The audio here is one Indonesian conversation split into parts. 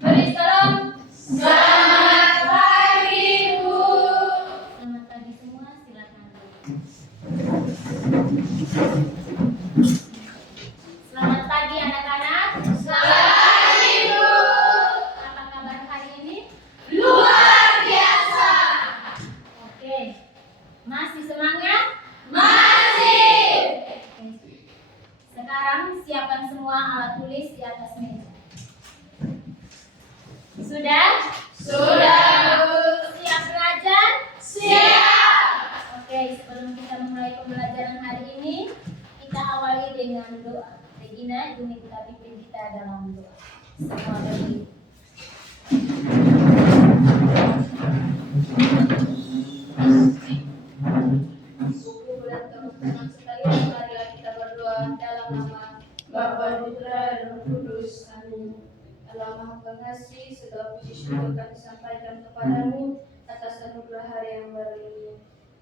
Beri salam. Selamat pagi, Bu. Selamat pagi semua, silakan. Selamat pagi anak-anak. Selamat pagi, Bu. Apa kabar hari ini? Luar biasa. Oke. Masih semangat? Masih. Sekarang siapkan semua alat tulis di atas meja. Sudah? Sudah, Bu. Siap belajar? Siap. Oke, sebelum kita mulai pembelajaran hari ini, kita awali dengan doa. Regina, ini kita pimpin kita dalam doa. Semua berdiri. Ibu dan teman-teman sekalian, marilah kita berdoa dalam nama Bapa, Putra, dan Roh Kudus. Amin. Allah Maha Pengasih, segala puji syukur kami sampaikan kepadamu atas anugerah hari yang baru ini.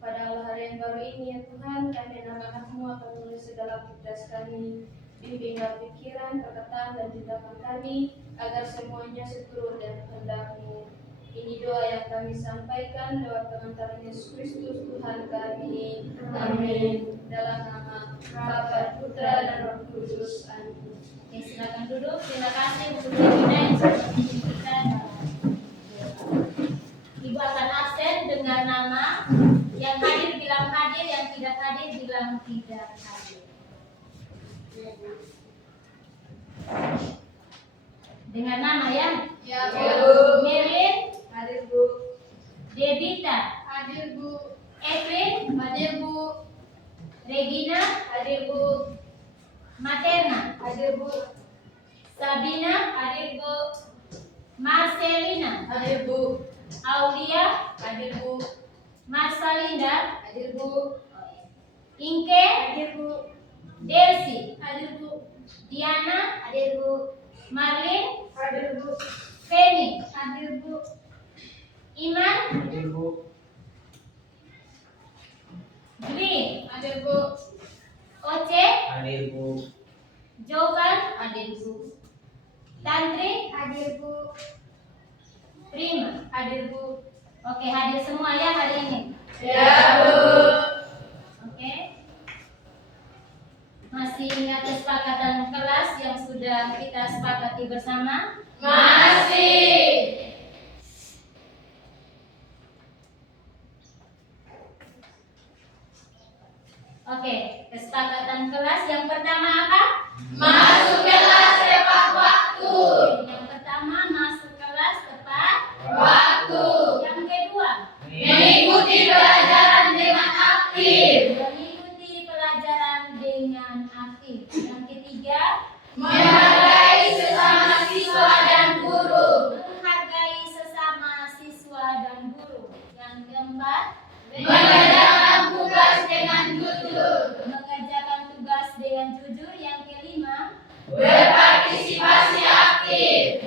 Pada hari yang baru ini ya Tuhan, kami anak-anakmu akan tulis segala aktivitas kami. Bimbinglah pikiran, perkataan, dan tindakan kami agar semuanya seturut dan kehendak-Mu. Ini doa yang kami sampaikan lewat pengantaran Yesus Kristus Tuhan kami. Amin. Dalam nama Bapa, Putra, dan Roh Kudus. Amin. Oke, silakan duduk. Terima kasih Bu Regina yang sudah memimpin kita. Ibu akan absen dengan nama yang hadir bilang hadir, yang tidak hadir bilang tidak hadir. Dengan nama ya? Ya, Bu. Merin? Hadir, Bu. Debita? Hadir, Bu. Evelyn? Hadir, Bu. Regina? Hadir, Bu. Materna? Hadir, Bu. Sabina? Hadir, Bu. Marcelina? Hadir, Bu. Aulia? Hadir, Bu. Marsalinda? Hadir, Bu. Inke? Hadir, Bu. Delsi? Hadir, Bu. Diana? Hadir, Bu. Marlin? Hadir, Bu. Feni? Hadir, Bu. Iman? Hadir, Bu. Dwi? Hadir, Bu. Oce? Hadir, Bu. Jovan? Hadir, Bu. Tantri? Hadir, Bu. Prima? Hadir, Bu. Oke, hadir semua ya hari ini? Ya, Bu. Oke. Masih ingat kesepakatan kelas yang sudah kita sepakati bersama? Masih. Oke, kesepakatan kelas yang pertama apa? Masuk kelas tepat waktu. Yang pertama masuk kelas tepat waktu. Yang kedua, mengikuti pelajaran dengan aktif. Mengikuti pelajaran dengan aktif. Yang ketiga, menghargai sesama siswa dan guru. Menghargai sesama siswa dan guru. Yang keempat, mengerjakan tugas dengan jujur. Mengerjakan tugas dengan jujur. Yang kelima, berpartisipasi aktif.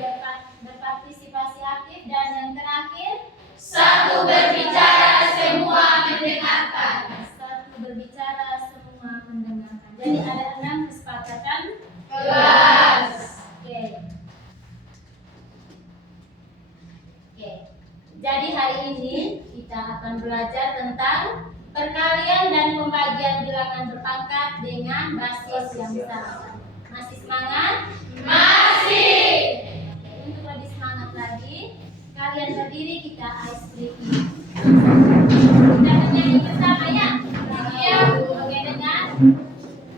Berpartisipasi aktif. Dan yang terakhir, satu berbicara, semua mendengarkan. Satu berbicara, semua mendengarkan. Jadi ada 6 kesepakatan kelas. Oke. Jadi hari ini kita akan belajar tentang perkalian dan pembagian bilangan berpangkat dengan basis yang sama. Masih semangat? Masih. Oke, untuk lebih semangat lagi, kalian berdiri, kita ice breaking. Kita bernyanyi bersama ya? Iya. Oke, dengar.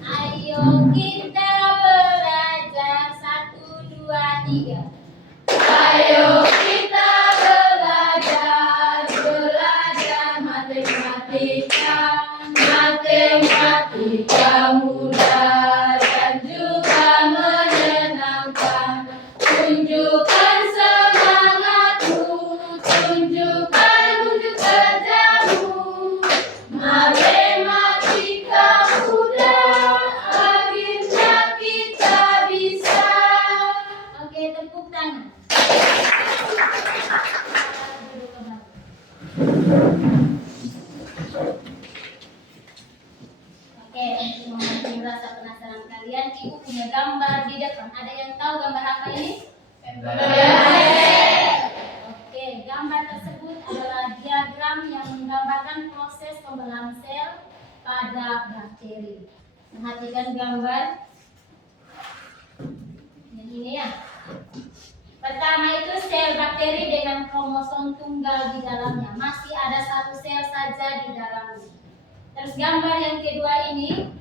Ayo kita belajar 1, 2, 3. Ayo kita belajar matematika mudah dan juga menyenangkan. Tunjukkan semangatmu, tunjukkan wujud kerjamu. Matematika mudah, akhirnya kita bisa. Oke, tepuk tangan. Duduk kembali. Oke, untuk memulai dengan rasa penasaran kalian, Ibu punya gambar di depan. Ada yang tahu gambar apa ini? Oke, gambar tersebut adalah diagram yang menggambarkan proses pembelahan sel pada bakteri. Perhatikan gambar yang ini ya. Pertama itu sel bakteri dengan kromosom tunggal di dalamnya. Masih ada satu sel saja di dalamnya. Terus gambar yang kedua ini,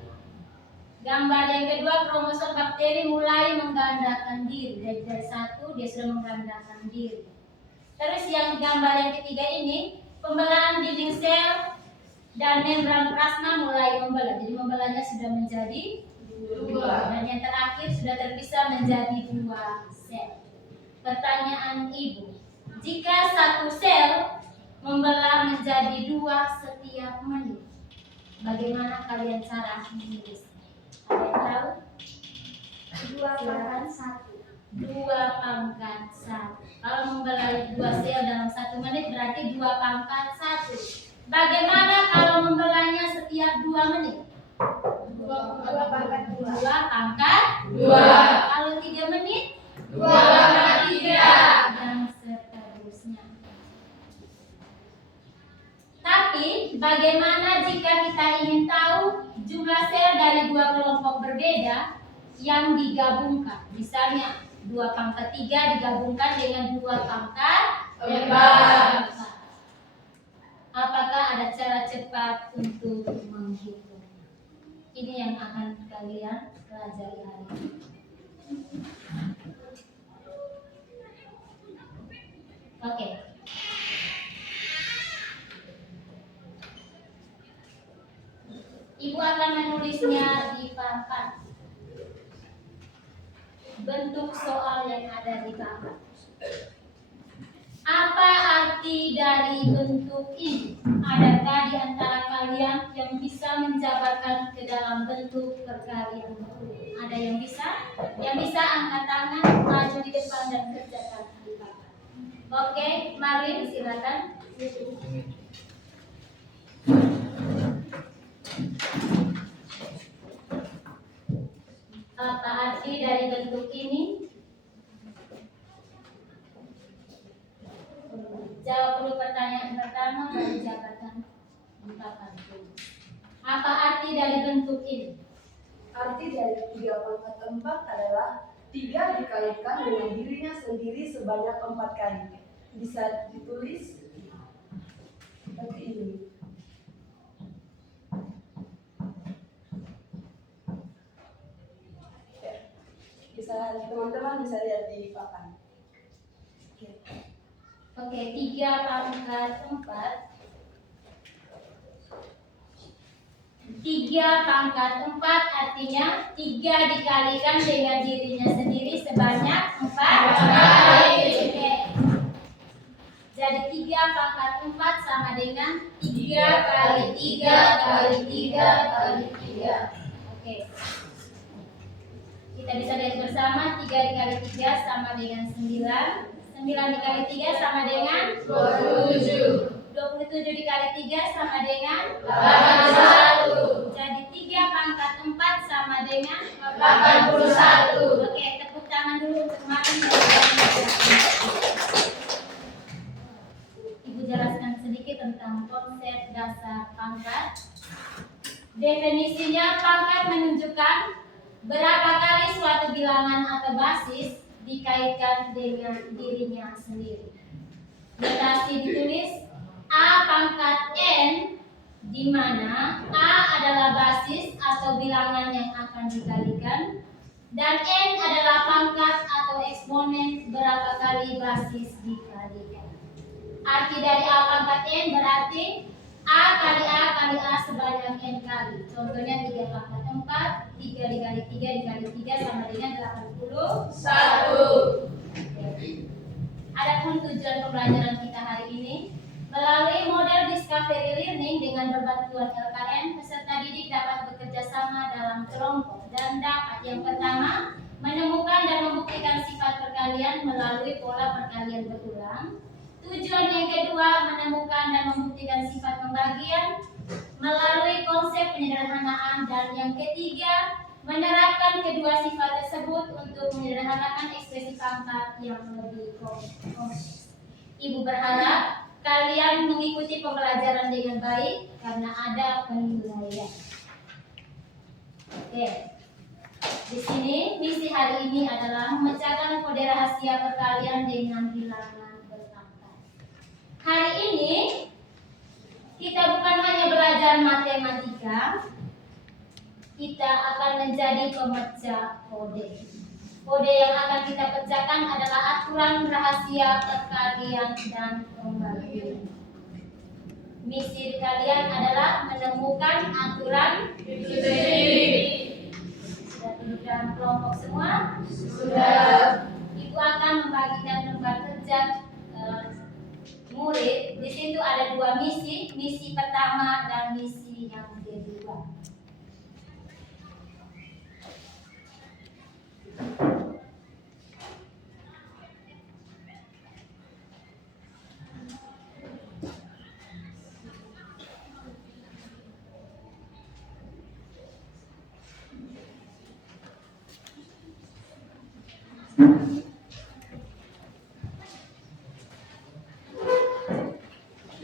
gambar yang kedua kromosom bakteri mulai menggandakan diri. Dari satu dia sudah menggandakan diri. Terus yang gambar yang ketiga ini, pembelahan dinding sel dan membran plasma mulai membelah. Jadi membelahnya sudah menjadi dua. Dan yang terakhir sudah terpisah menjadi dua sel. Pertanyaan Ibu, jika satu sel membelah menjadi dua setiap menit, bagaimana kalian cara menulis? Ada yang tahu? 2/1. 2/1. Kalau membelah dua sel dalam 1 menit berarti 2/1. Bagaimana kalau membelahnya setiap 2 menit? 2/2. Kalau 3 menit? 2/3. Dan seterusnya. Tapi bagaimana jika kita ingin tahu jumlah sel dari dua kelompok berbeda yang digabungkan? Misalnya 2/3 digabungkan dengan 2/4. Apakah ada cara cepat untuk menghitung? Ini yang akan kalian pelajari hari ini. Oke. Ibu akan menulisnya di papan. Bentuk soal yang ada di papan. Apa arti dari bentuk ini? Adakah di antara kalian yang bisa menjabarkan ke dalam bentuk perkalian? Ada yang bisa? Yang bisa angkat tangan, maju di depan dan kerjakan di papan. Oke, Marin silakan. Apa arti dari bentuk ini? Jawab dulu pertanyaan pertama, baru jawaban di papan. Apa arti dari bentuk ini? Arti dari 3/4 adalah 3 dikalikan dengan dirinya sendiri sebanyak 4 kali. Bisa ditulis seperti ini. Teman-teman bisa lihat di papan. Oke, 3/4. 3/4 artinya 3 dikalikan dengan dirinya sendiri sebanyak 4 kali. Oke. Jadi 3/4 sama dengan 3 kali 3 kali 3 kali 3. Oke. Kita bisa lihat bersama 3 dikali 3 sama dengan 9. 9 dikali 3 sama dengan 27. 27 dikali 3 sama dengan 81. Jadi 3/4 sama dengan 81. Oke, tepuk tangan dulu untuk Marin. Ibu jelaskan sedikit tentang konsep dasar pangkat. Definisinya, pangkat menunjukkan berapa kali suatu bilangan atau basis dikaitkan dengan dirinya sendiri. Notasi ditulis A/n, di mana A adalah basis atau bilangan yang akan dikalikan dan n adalah pangkat atau eksponen berapa kali basis dikalikan. Arti dari A/n berarti A kali A kali A sebanyak n kali. Contohnya 3/4, 3 dikali 3 dikali 3 sama dengan 81. Adapun tujuan pembelajaran kita hari ini, melalui model discovery learning dengan berbantuan LKN, peserta didik dapat bekerja sama dalam kelompok dan dapat yang pertama menemukan dan membuktikan sifat perkalian melalui pola perkalian berulang. Tujuan yang kedua menemukan dan membuktikan sifat pembagian. melalui konsep penyederhanaan, dan yang ketiga menerapkan kedua sifat tersebut untuk menyederhanakan ekspresi pangkat yang lebih kompleks. Ibu berharap kalian mengikuti pembelajaran dengan baik karena ada penilaian. Oke. Di sini misi hari ini adalah memecahkan kode rahasia perkalian dengan bilangan berpangkat. Hari ini kita bukan hanya belajar matematika, kita akan menjadi pemecah kode. Kode yang akan kita pecahkan adalah aturan rahasia perkalian dan pembagian. Misi kalian adalah menemukan aturan itu sendiri. Sudah duduk dalam kelompok semua? Sudah. Ibu akan membagikan lembar kerja murid. Di situ ada dua misi, misi pertama dan misi yang kedua.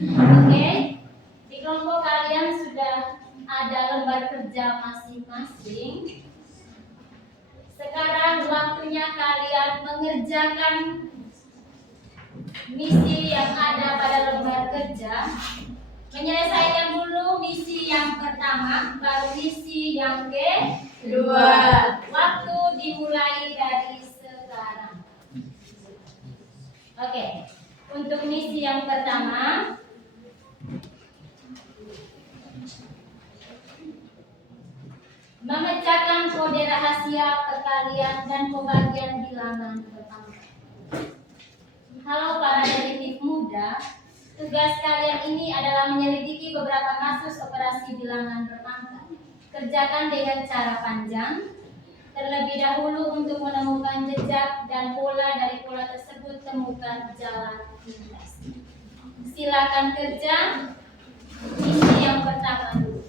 Oke, di kelompok kalian sudah ada lembar kerja masing-masing. Sekarang waktunya kalian mengerjakan misi yang ada pada lembar kerja. Menyelesaikan dulu misi yang pertama, baru misi yang kedua. Waktu dimulai dari sekarang. Oke, untuk misi yang pertama, memecahkan kode rahasia perkalian dan pembagian bilangan berpangkat. Halo para detektif muda, tugas kalian ini adalah menyelidiki beberapa kasus operasi bilangan berpangkat. Kerjakan dengan cara panjang. Terlebih dahulu untuk menemukan jejak dan pola dari pola tersebut, temukan jalan pintas. Silakan kerja misi yang pertama dulu.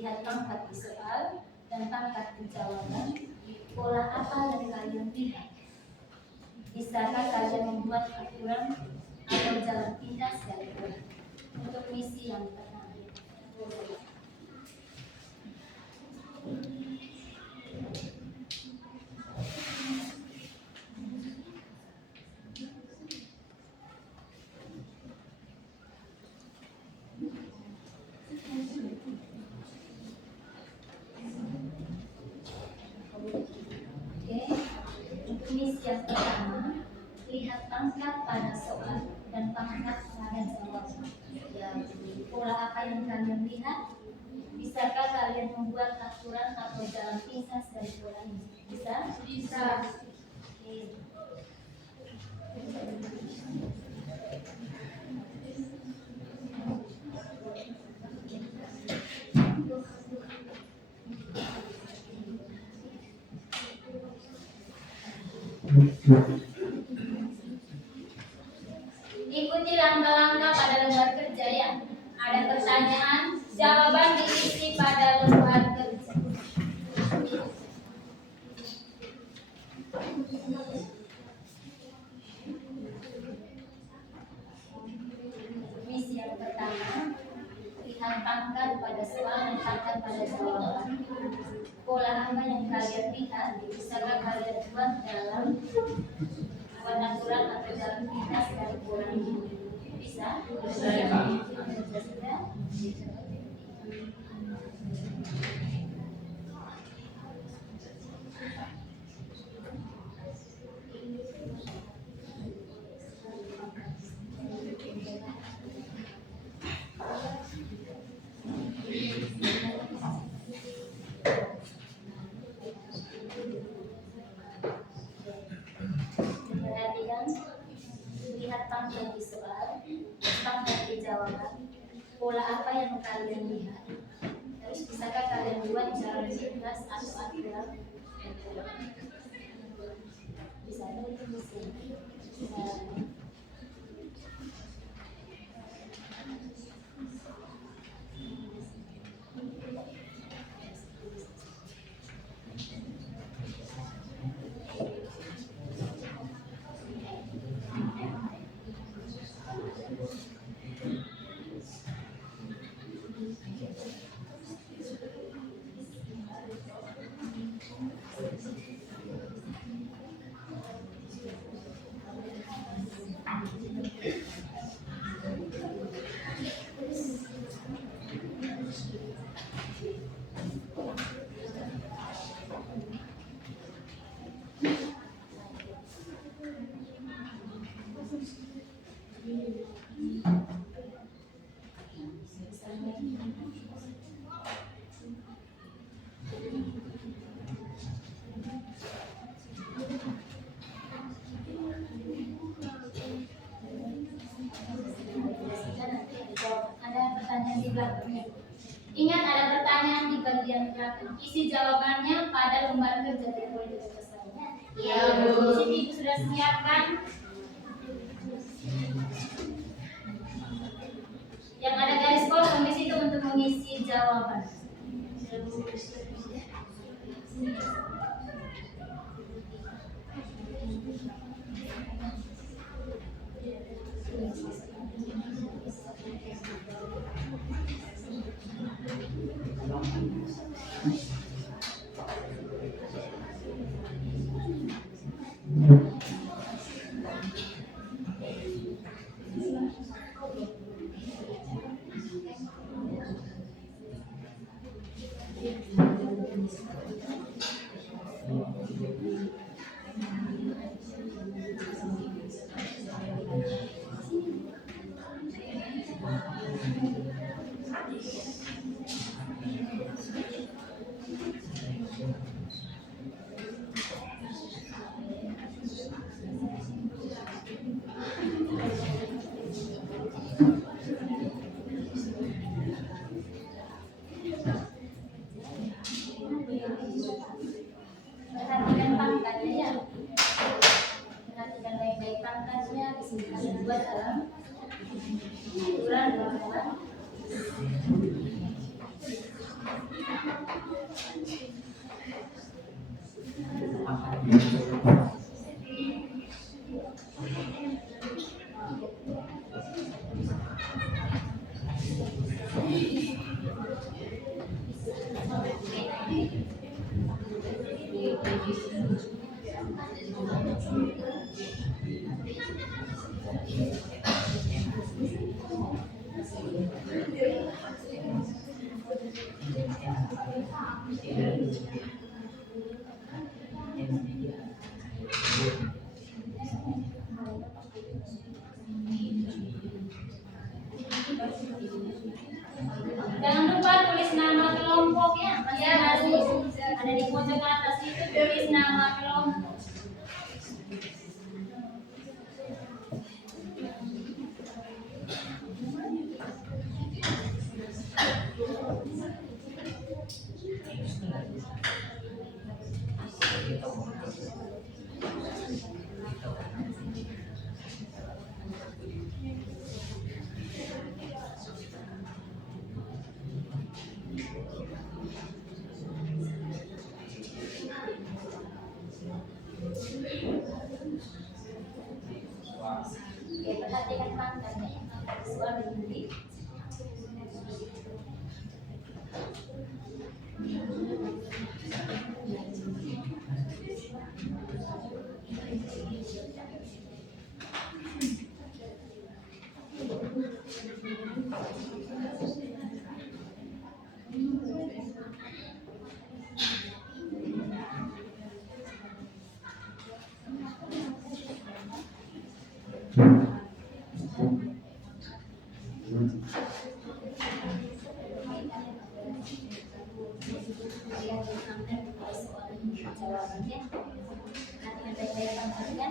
Lihat pangkat di soal dan pangkat di jawaban. Pola apa yang kalian lihat? Bisakah kalian membuat aturan atau jalan pintas dari pola? Untuk misi yang pertama. Misi yang pertama, lihat pangkat pada soal dan pangkat pada jawaban. Ya, pola apa yang kalian lihat? Bisakah kalian membuat aturan atau jalan pintas dari pola ini? Bisa? Bisa. Oke. Ikuti langkah-langkah pada lembar kerja ya. Ada pertanyaan, jawaban diisi pada lembar kerja. Misi yang pertama, lihat pangkat pada soal dan pangkat pada jawaban. Pola apa yang kalian lihat? Bisakah kalian buat dalam aturan atau jalan pintas dari pola ini? Bisa? Bisa. lihat pangkat di soal, pangkat di jawaban, pola apa yang kalian lihat. Terus bisakah kalian buat cara cerdas atau aturan? Bisa itu mesin. Ada pertanyaan di belakangnya. Ingat ada pertanyaan di bagian belakang. Isi jawabannya pada lembar kerja yang boleh diselesaikan. Ya, Bu. Di sini Ibu sudah siapkan. Yang ada garis kosong di situ untuk mengisi jawaban. Perhatikan pangkatnya ya. Perhatikan baik-baik pangkatnya. Di sini kalian buat dalam aturan jawaban. Jangan lupa tulis nama kelompoknya. Masing-masing ada di pojok atas itu tulis nama kelompok. Oke, perhatikan pangkatnya. Soal ini. Jawabannya. Perhatikan baik-baik pangkatnya.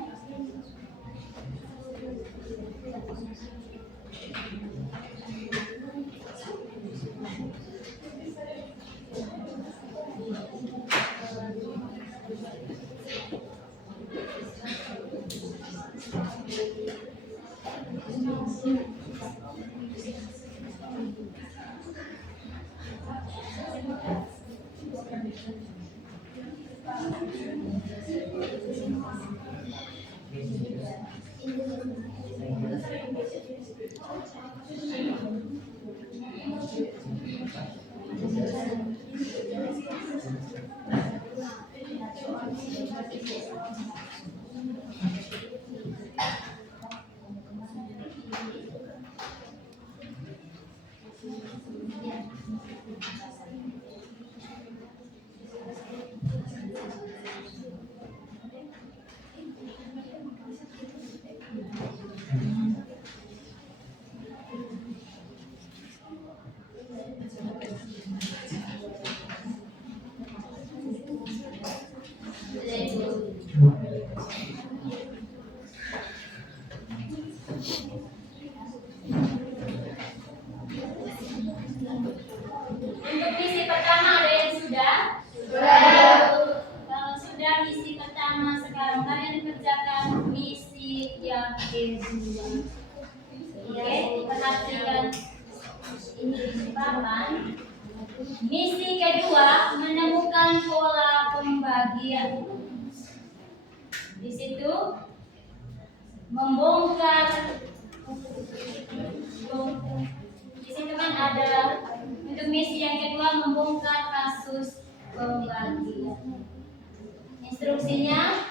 Untuk misi pertama ada yang sudah? Kalau sudah misi pertama, sekarang kalian kerjakan misi yang kedua. Oke, perhatikan ini di papan. Misi kedua menemukan pola pembagian. Di situ membongkar. Di situ kan ada untuk misi yang kedua membongkar kasus pembagian. Instruksinya,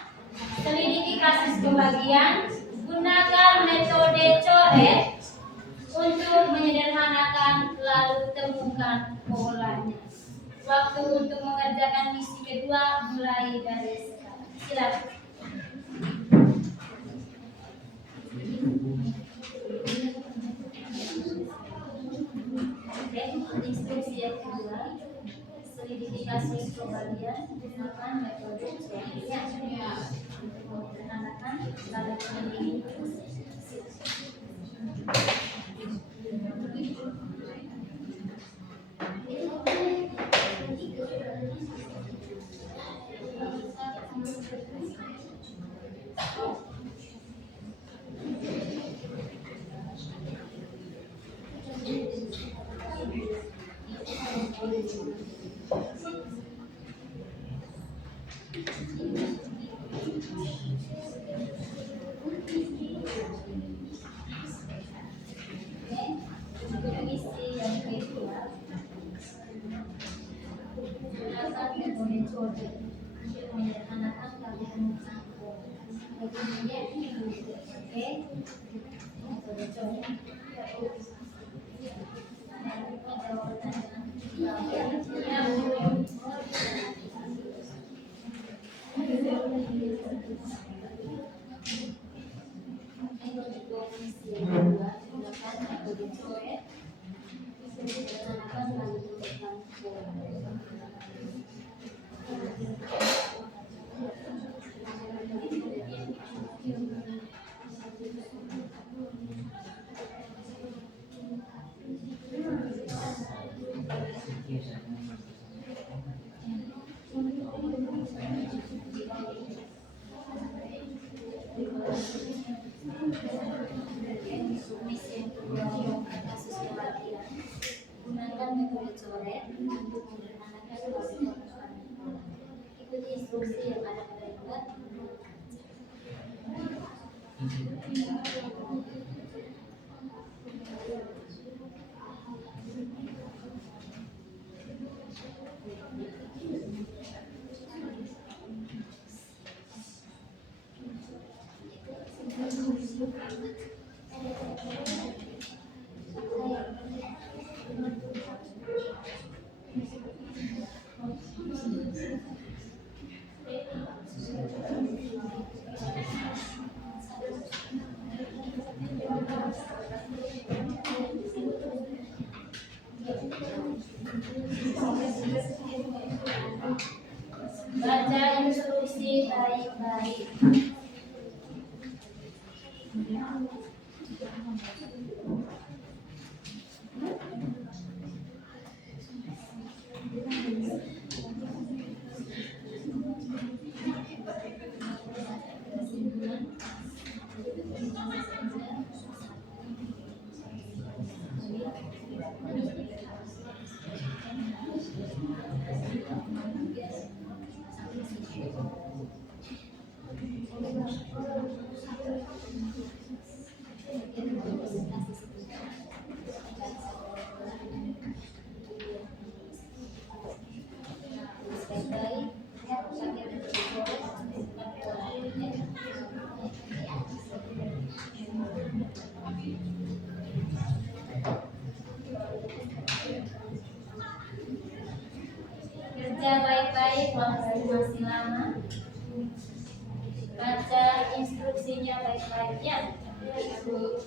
selidiki kasus pembagian, gunakan metode coret untuk menyederhanakan lalu temukan polanya. Waktu untuk mengerjakan misi kedua mulai dari sekarang. Silakan. Instruksi yang kedua, selidiki kasus pembagian, gunakan metode coret untuk menyederhanakan lalu temukan polanya. Untuk misi yang kedua, gunakan metode coret untuk menyederhanakan lalu temukan polanya. Oke, metode coret. Gunakan metode coret untuk menyederhanakan lalu temukan polanya. Ikuti instruksi yang ada pada lembar. Baca instruksi baik-baik. masih lama. Baca instruksinya baik-baik ya. Bu.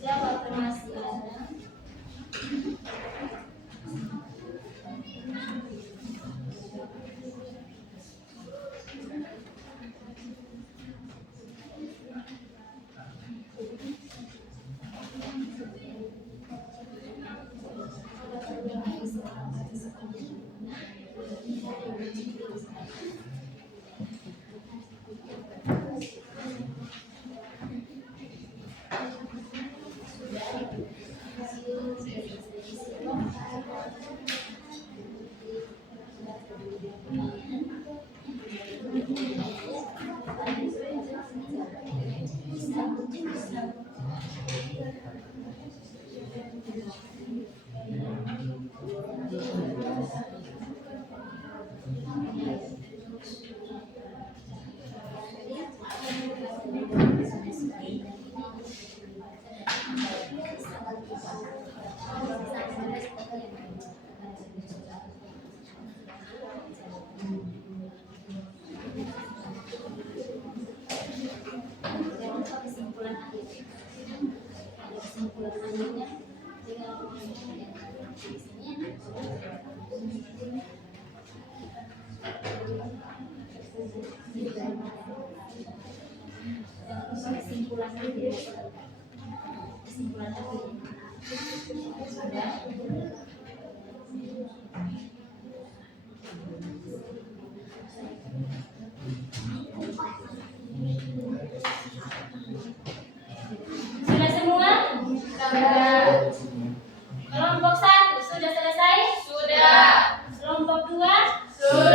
Jawab masih ada. Kesimpulan akhir. Kesimpulan akhirnya dengan kesimpulan akhir. Kesimpulan akhir. Sudah. Sudah semua? Sudah. Kelompok 1 sudah selesai? Sudah. Kelompok 2? Sudah.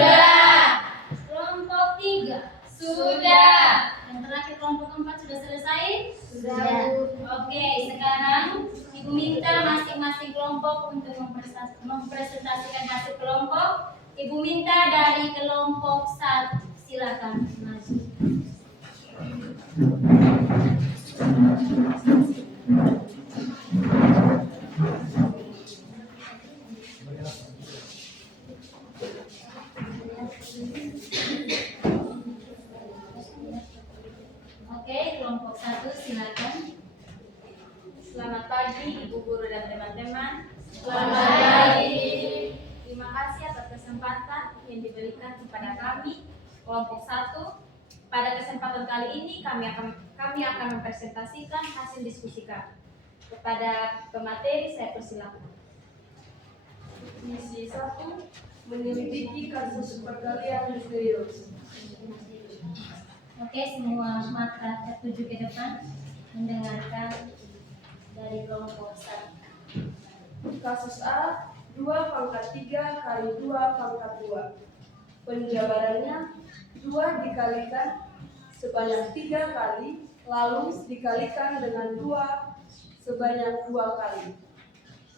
kelompok untuk mempresentasikan hasil kelompok. Ibu minta dari kelompok 1, silakan maju. Oke, kelompok 1 silakan. Selamat pagi Ibu Guru dan teman-teman. Selamat pagi. Terima kasih atas kesempatan yang diberikan kepada kami kelompok 1. Pada kesempatan kali ini kami akan mempresentasikan hasil diskusi kami. Kepada pemateri saya persilakan. Misi 1. Menyelidiki kasus perkalian misterius. Oke, semua mata tertuju ke depan mendengarkan dari kelompok 1. Kasus A, 2/3 kali 2/2. Penjabarannya 2 dikalikan sebanyak 3 kali, lalu dikalikan dengan 2 sebanyak 2 kali.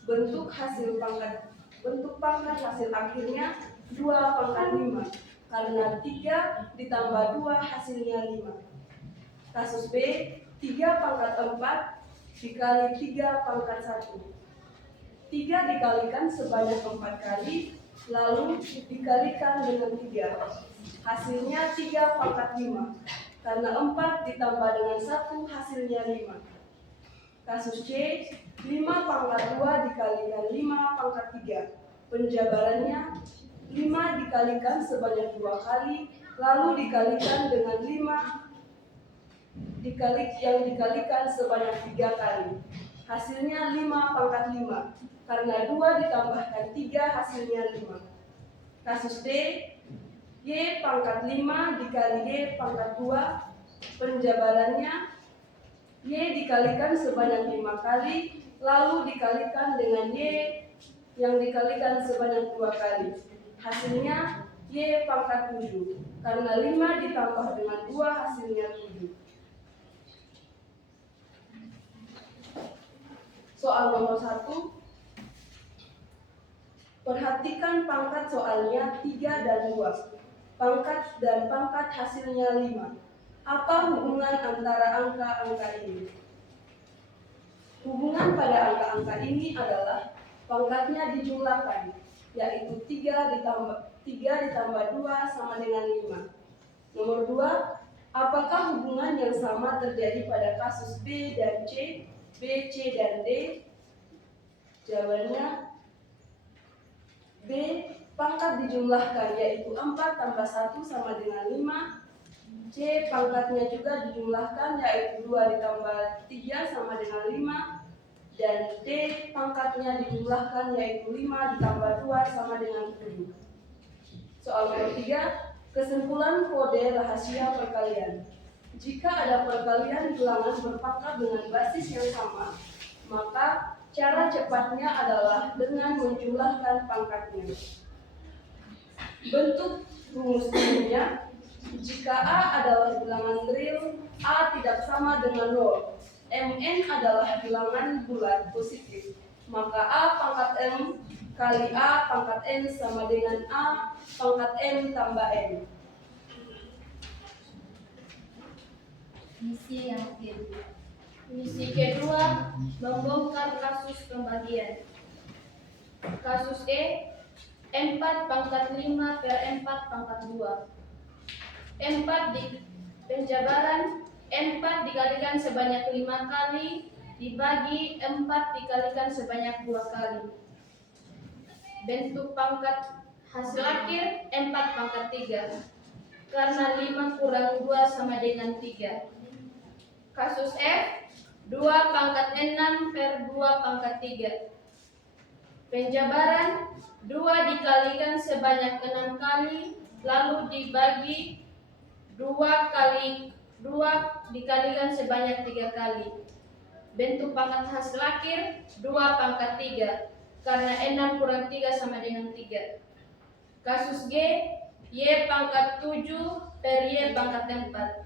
Bentuk pangkat hasil akhirnya 2/5, karena 3 ditambah 2 hasilnya 5. Kasus B, 3/4 dikali 3/1. 3 dikalikan sebanyak 4 kali, lalu dikalikan dengan 3. Hasilnya 3/5, karena 4 ditambah dengan 1 hasilnya 5. Kasus C, 5/2 dikalikan 5/3. Penjabarannya 5 dikalikan sebanyak 2 kali, lalu dikalikan dengan 5 yang dikalikan sebanyak 3 kali. Hasilnya 5/5, karena 2 ditambahkan 3 hasilnya 5. Kasus D, Y/5 dikali Y/2. Penjabarannya Y dikalikan sebanyak 5 kali, lalu dikalikan dengan Y yang dikalikan sebanyak 2 kali. Hasilnya Y/7, karena 5 ditambah dengan 2 hasilnya 7. Soal nomor 1. Perhatikan pangkat soalnya 3 dan 2. Pangkat dan pangkat hasilnya 5. Apa hubungan antara angka-angka ini? Hubungan pada angka-angka ini adalah pangkatnya dijumlahkan, yaitu 3 ditambah 2 sama dengan 5. Nomor 2, apakah hubungan yang sama terjadi pada kasus B dan C, B, C, dan D? Jawabannya B, pangkat dijumlahkan, yaitu 4 tambah 1 sama dengan 5. C, pangkatnya juga dijumlahkan, yaitu 2 ditambah 3 sama dengan 5. Dan D, pangkatnya dijumlahkan, yaitu 5 ditambah 2 sama dengan 7. Soal nomor 3, kesimpulan kode rahasia perkalian. Jika ada perkalian bilangan berpangkat dengan basis yang sama, maka cara cepatnya adalah dengan menjumlahkan pangkatnya. Bentuk rumus umumnya, jika A adalah bilangan real, A tidak sama dengan 0. Mn adalah bilangan bulat positif, maka A pangkat M kali A pangkat N sama dengan A pangkat M tambah N. Misi yang kedua. Misi kedua, membongkar kasus pembagian. Kasus E, 4/5 per 4/2. 4 di penjabaran 4 dikalikan sebanyak 5 kali dibagi 4 dikalikan sebanyak 2 kali. Bentuk pangkat hasil akhir 4/3, karena 5 kurang 2 sama dengan 3. Kasus F, 2/6 per 2/3. Penjabaran 2 dikalikan sebanyak 6 kali, lalu dibagi 2 dikalikan sebanyak 3 kali. Bentuk pangkat hasil akhir 2/3, karena 6 kurang 3 sama dengan 3. Kasus G, Y/7 per Y/4.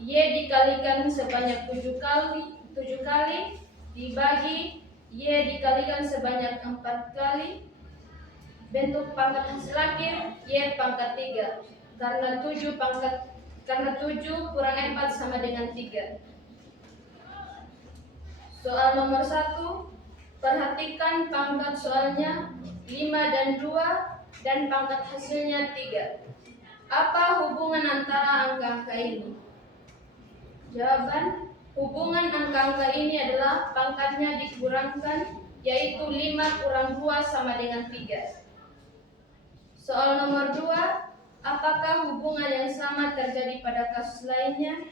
Y dikalikan sebanyak 7 kali dibagi Y dikalikan sebanyak 4 kali. Bentuk pangkat hasil akhir Y pangkat 3. Karena 7 kurang 4 sama dengan 3. Soal nomor 1. Perhatikan pangkat soalnya 5 dan 2 dan pangkat hasilnya 3. Apa hubungan antara angka-angka ini? Jawaban, hubungan angka-angka ini adalah pangkatnya dikurangkan, yaitu 5 kurang 2 sama dengan 3. Soal nomor 2, apakah hubungan yang sama terjadi pada kasus lainnya?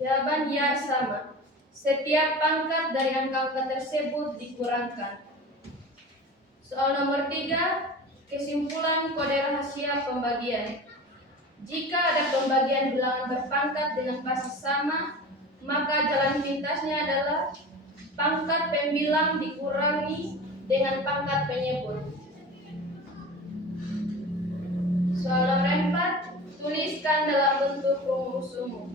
Jawaban, ya, sama. Setiap pangkat dari angka-angka tersebut dikurangkan. Soal nomor 3, kesimpulan kode rahasia pembagian. Jika ada pembagian bilangan berpangkat dengan basis sama, maka jalan pintasnya adalah pangkat pembilang dikurangi dengan pangkat penyebut. Soal nomor 4, tuliskan dalam bentuk rumus umum.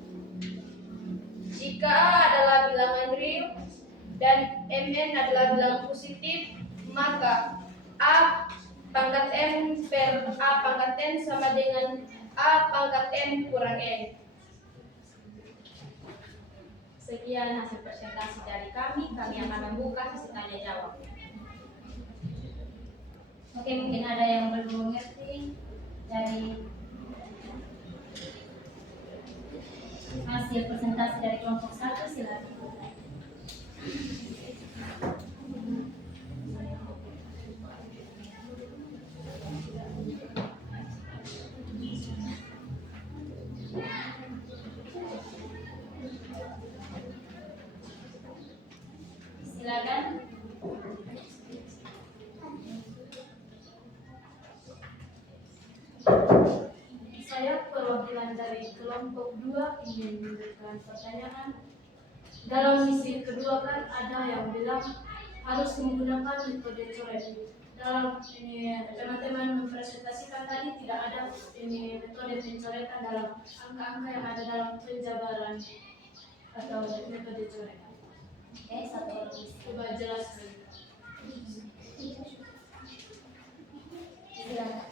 Jika A adalah bilangan real dan Mn adalah bilangan positif, maka A pangkat N per A pangkat N sama dengan A pangkat N kurang N. Sekian hasil presentasi dari kami. Kami akan membuka sesi tanya jawab. Oke, mungkin ada yang belum mengerti dari hasil presentasi dari kelompok 1, silakan. Silakan. Saya perwakilan dari kelompok 2 ingin memberikan pertanyaan. Dalam misi kedua kan ada yang bilang harus menggunakan metode coret. Dalam ini teman-teman mempresentasikan tadi tidak ada ini metode pencoretan dalam angka-angka yang ada dalam penjabaran atau metode coret. Oke, satu lagi. Coba jelaskan. Silakan.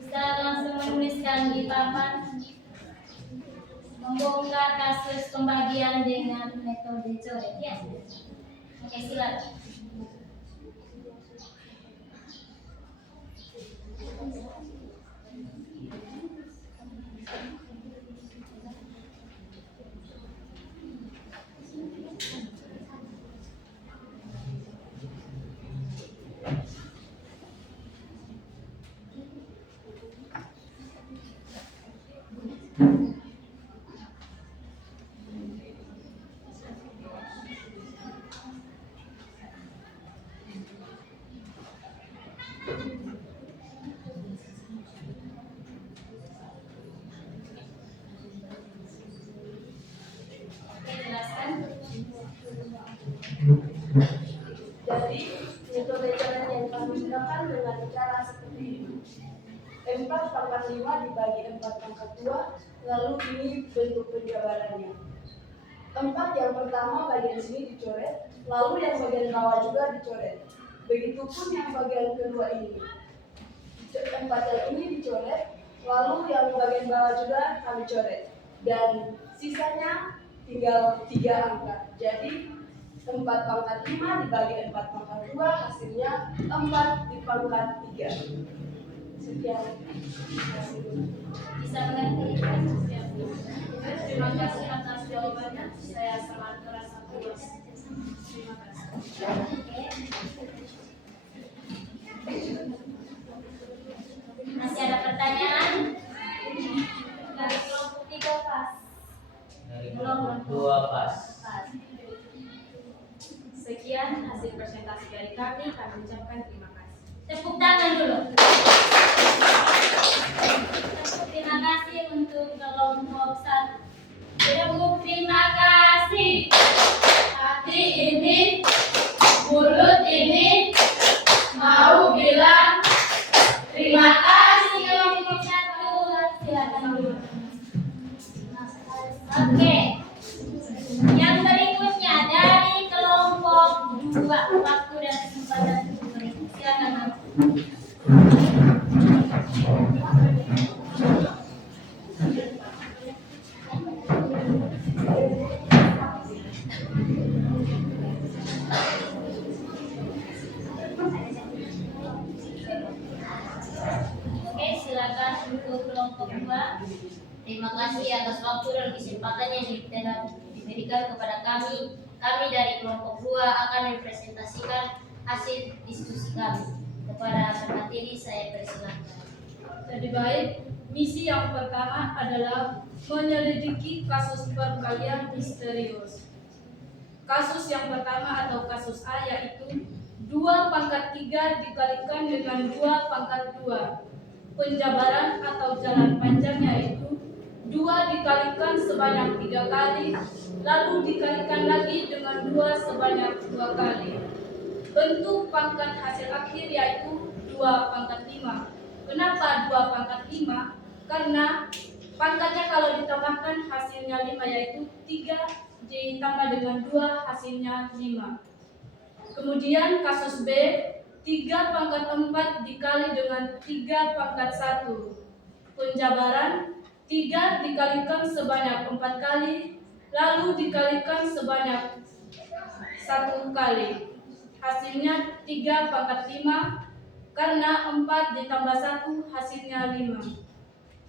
Bisa langsung menuliskan di papan membongkar kasus pembagian dengan metode coret, ya. Oke, silakan. Oke, jelaskan. Jadi, metode coret yang kami gunakan dengan cara seperti ini. 4 pangkat 5 dibagi 4 pangkat 2, lalu ini bentuk penjabarannya. 4 yang pertama bagian sini dicoret, lalu yang bagian bawah juga dicoret. Begitupun yang bagian kedua ini. 4 yang ini dicoret, lalu yang bagian bawah juga kami coret. Dan sisanya tinggal 3 angka. Jadi 4 pangkat 5 dibagi 4 pangkat 2, hasilnya 4 di pangkat 3. Sekian. Bisa mengerti? Terima kasih atas jawabannya. Saya sangat merasa puas. Terima kasih. Oke. Masih ada pertanyaan? Dari kelompok 3 pas. Dari kelompok 2 pas. Pas. Sekian hasil presentasi dari kami. Kami ucapkan terima kasih. Tepuk tangan dulu. Terima kasih untuk kelompok 1. Tepuk terima kasih. Hati ini, mulut ini mau bilang terima kasih kelompok 1. Silakan dulu. Oke. Yang berikutnya dari Terima kasih atas waktu dan kesempatan yang telah diberikan kepada kami. Kami dari kelompok 2 akan mempresentasikan hasil diskusi kami. Kepada pemateri saya persilakan. Jadi baik, misi yang pertama adalah menyelidiki kasus perkalian misterius. Kasus yang pertama atau kasus A yaitu 2/3 dikalikan dengan 2/2. Penjabaran atau jalan panjangnya yaitu 2 dikalikan sebanyak 3 kali, lalu dikalikan lagi dengan 2 sebanyak 2 kali. Bentuk pangkat hasil akhir yaitu 2/5. Kenapa 2/5? Karena pangkatnya kalau ditambahkan hasilnya 5 yaitu 3 ditambah dengan 2 hasilnya 5. Kemudian kasus B, 3/4 dikali dengan 3/1. Penjabaran 3 dikalikan sebanyak 4 kali, lalu dikalikan sebanyak 1 kali. Hasilnya 3/5 karena 4 ditambah 1 hasilnya 5.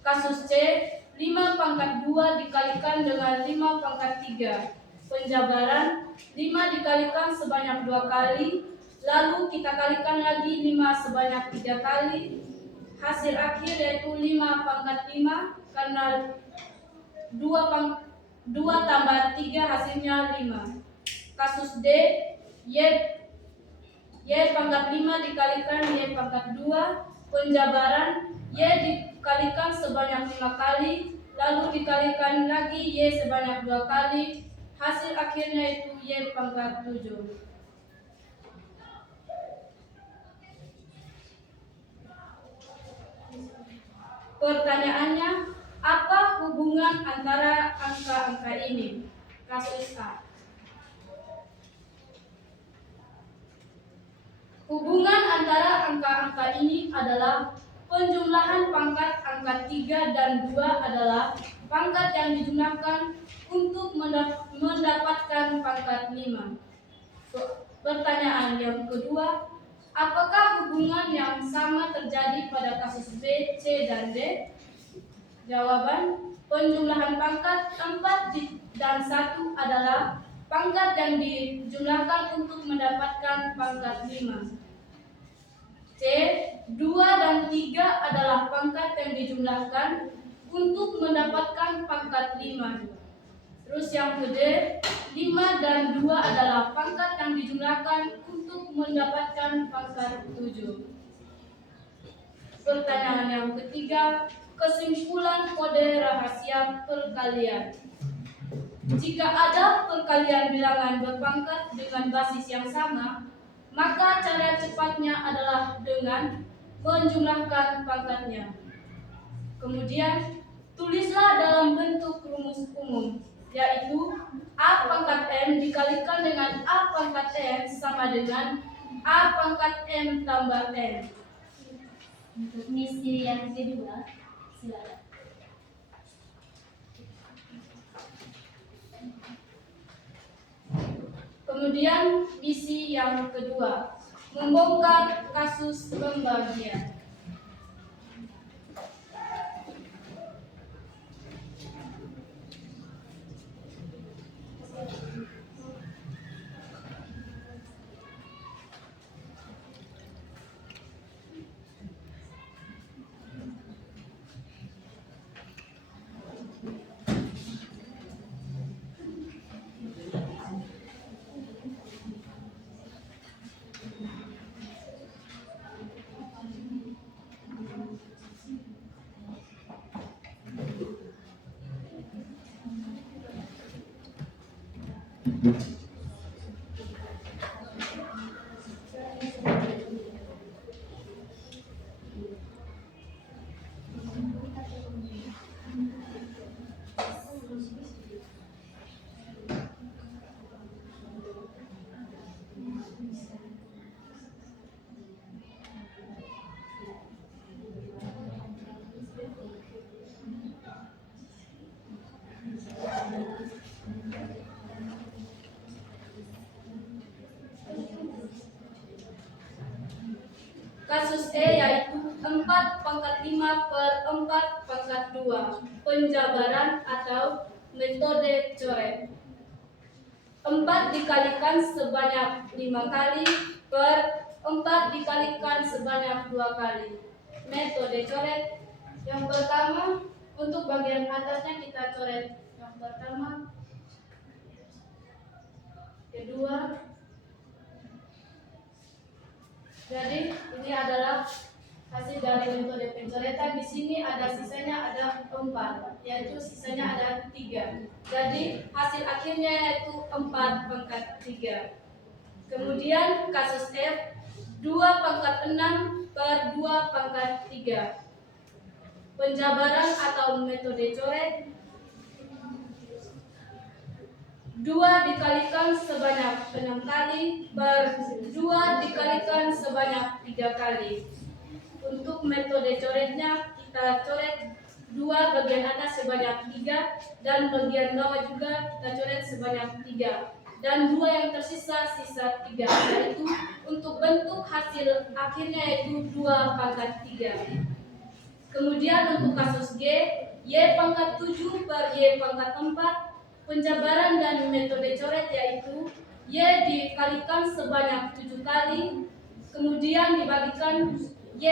Kasus C, 5/2 dikalikan dengan 5/3. Penjabaran 5 dikalikan sebanyak 2 kali, lalu kita kalikan lagi 5 sebanyak 3 kali. Hasil akhir yaitu 5/5 karena 2 tambah 3 hasilnya 5. Kasus D, Y/5 dikalikan Y/2. Penjabaran Y dikalikan sebanyak 5 kali, lalu dikalikan lagi Y sebanyak 2 kali. Hasil akhirnya itu Y/7. Pertanyaannya, apa hubungan antara angka-angka ini? Kasus A. Hubungan antara angka-angka ini adalah penjumlahan pangkat angka 3 dan 2 adalah pangkat yang dijumlahkan untuk mendapatkan pangkat 5. Pertanyaan yang kedua, apakah hubungan yang sama terjadi pada kasus B, C, dan D? Jawaban, penjumlahan pangkat 4 dan 1 adalah pangkat yang dijumlahkan untuk mendapatkan pangkat 5. C, 2 dan 3 adalah pangkat yang dijumlahkan untuk mendapatkan pangkat 5. Terus yang kedua, 5 dan 2 adalah pangkat yang dijumlahkan untuk mendapatkan pangkat 7. Pertanyaan yang ketiga, kesimpulan kode rahasia perkalian. Jika ada perkalian bilangan berpangkat dengan basis yang sama, maka cara cepatnya adalah dengan menjumlahkan pangkatnya. Kemudian, tulislah dalam bentuk rumus umum, yaitu A pangkat M dikalikan dengan A pangkat M sama dengan A pangkat M tambah N. Untuk misi yang kedua, silakan. Kemudian misi yang kedua, membongkar kasus pembagian. Kasus E yaitu 4/5/4/2. penjabaran atau metode coret. 4 dikalikan sebanyak 5 kali per 4 dikalikan sebanyak 2 kali. Metode coret yang pertama, untuk bagian atasnya kita coret yang pertama, kedua. Jadi ini adalah hasil dari metode pencoretan. Di sini ada sisanya ada 4, yaitu sisanya ada 3. Jadi hasil akhirnya yaitu 4 pangkat 3. Kemudian kasus F, 2 pangkat 6 per 2 pangkat 3. Penjabaran atau metode coret, 2 dikalikan sebanyak 6 kali per 2 dikalikan sebanyak 3 kali. Untuk metode coretnya kita coret 2 bagian atas sebanyak 3 dan bagian bawah juga kita coret sebanyak 3. Dan 2 yang tersisa sisa 3, yaitu untuk bentuk hasil akhirnya yaitu 2 pangkat 3. Kemudian untuk kasus G, Y pangkat 7 per Y pangkat 4. Penjabaran dan metode coret yaitu Y dikalikan sebanyak 7 kali, kemudian dibagikan Y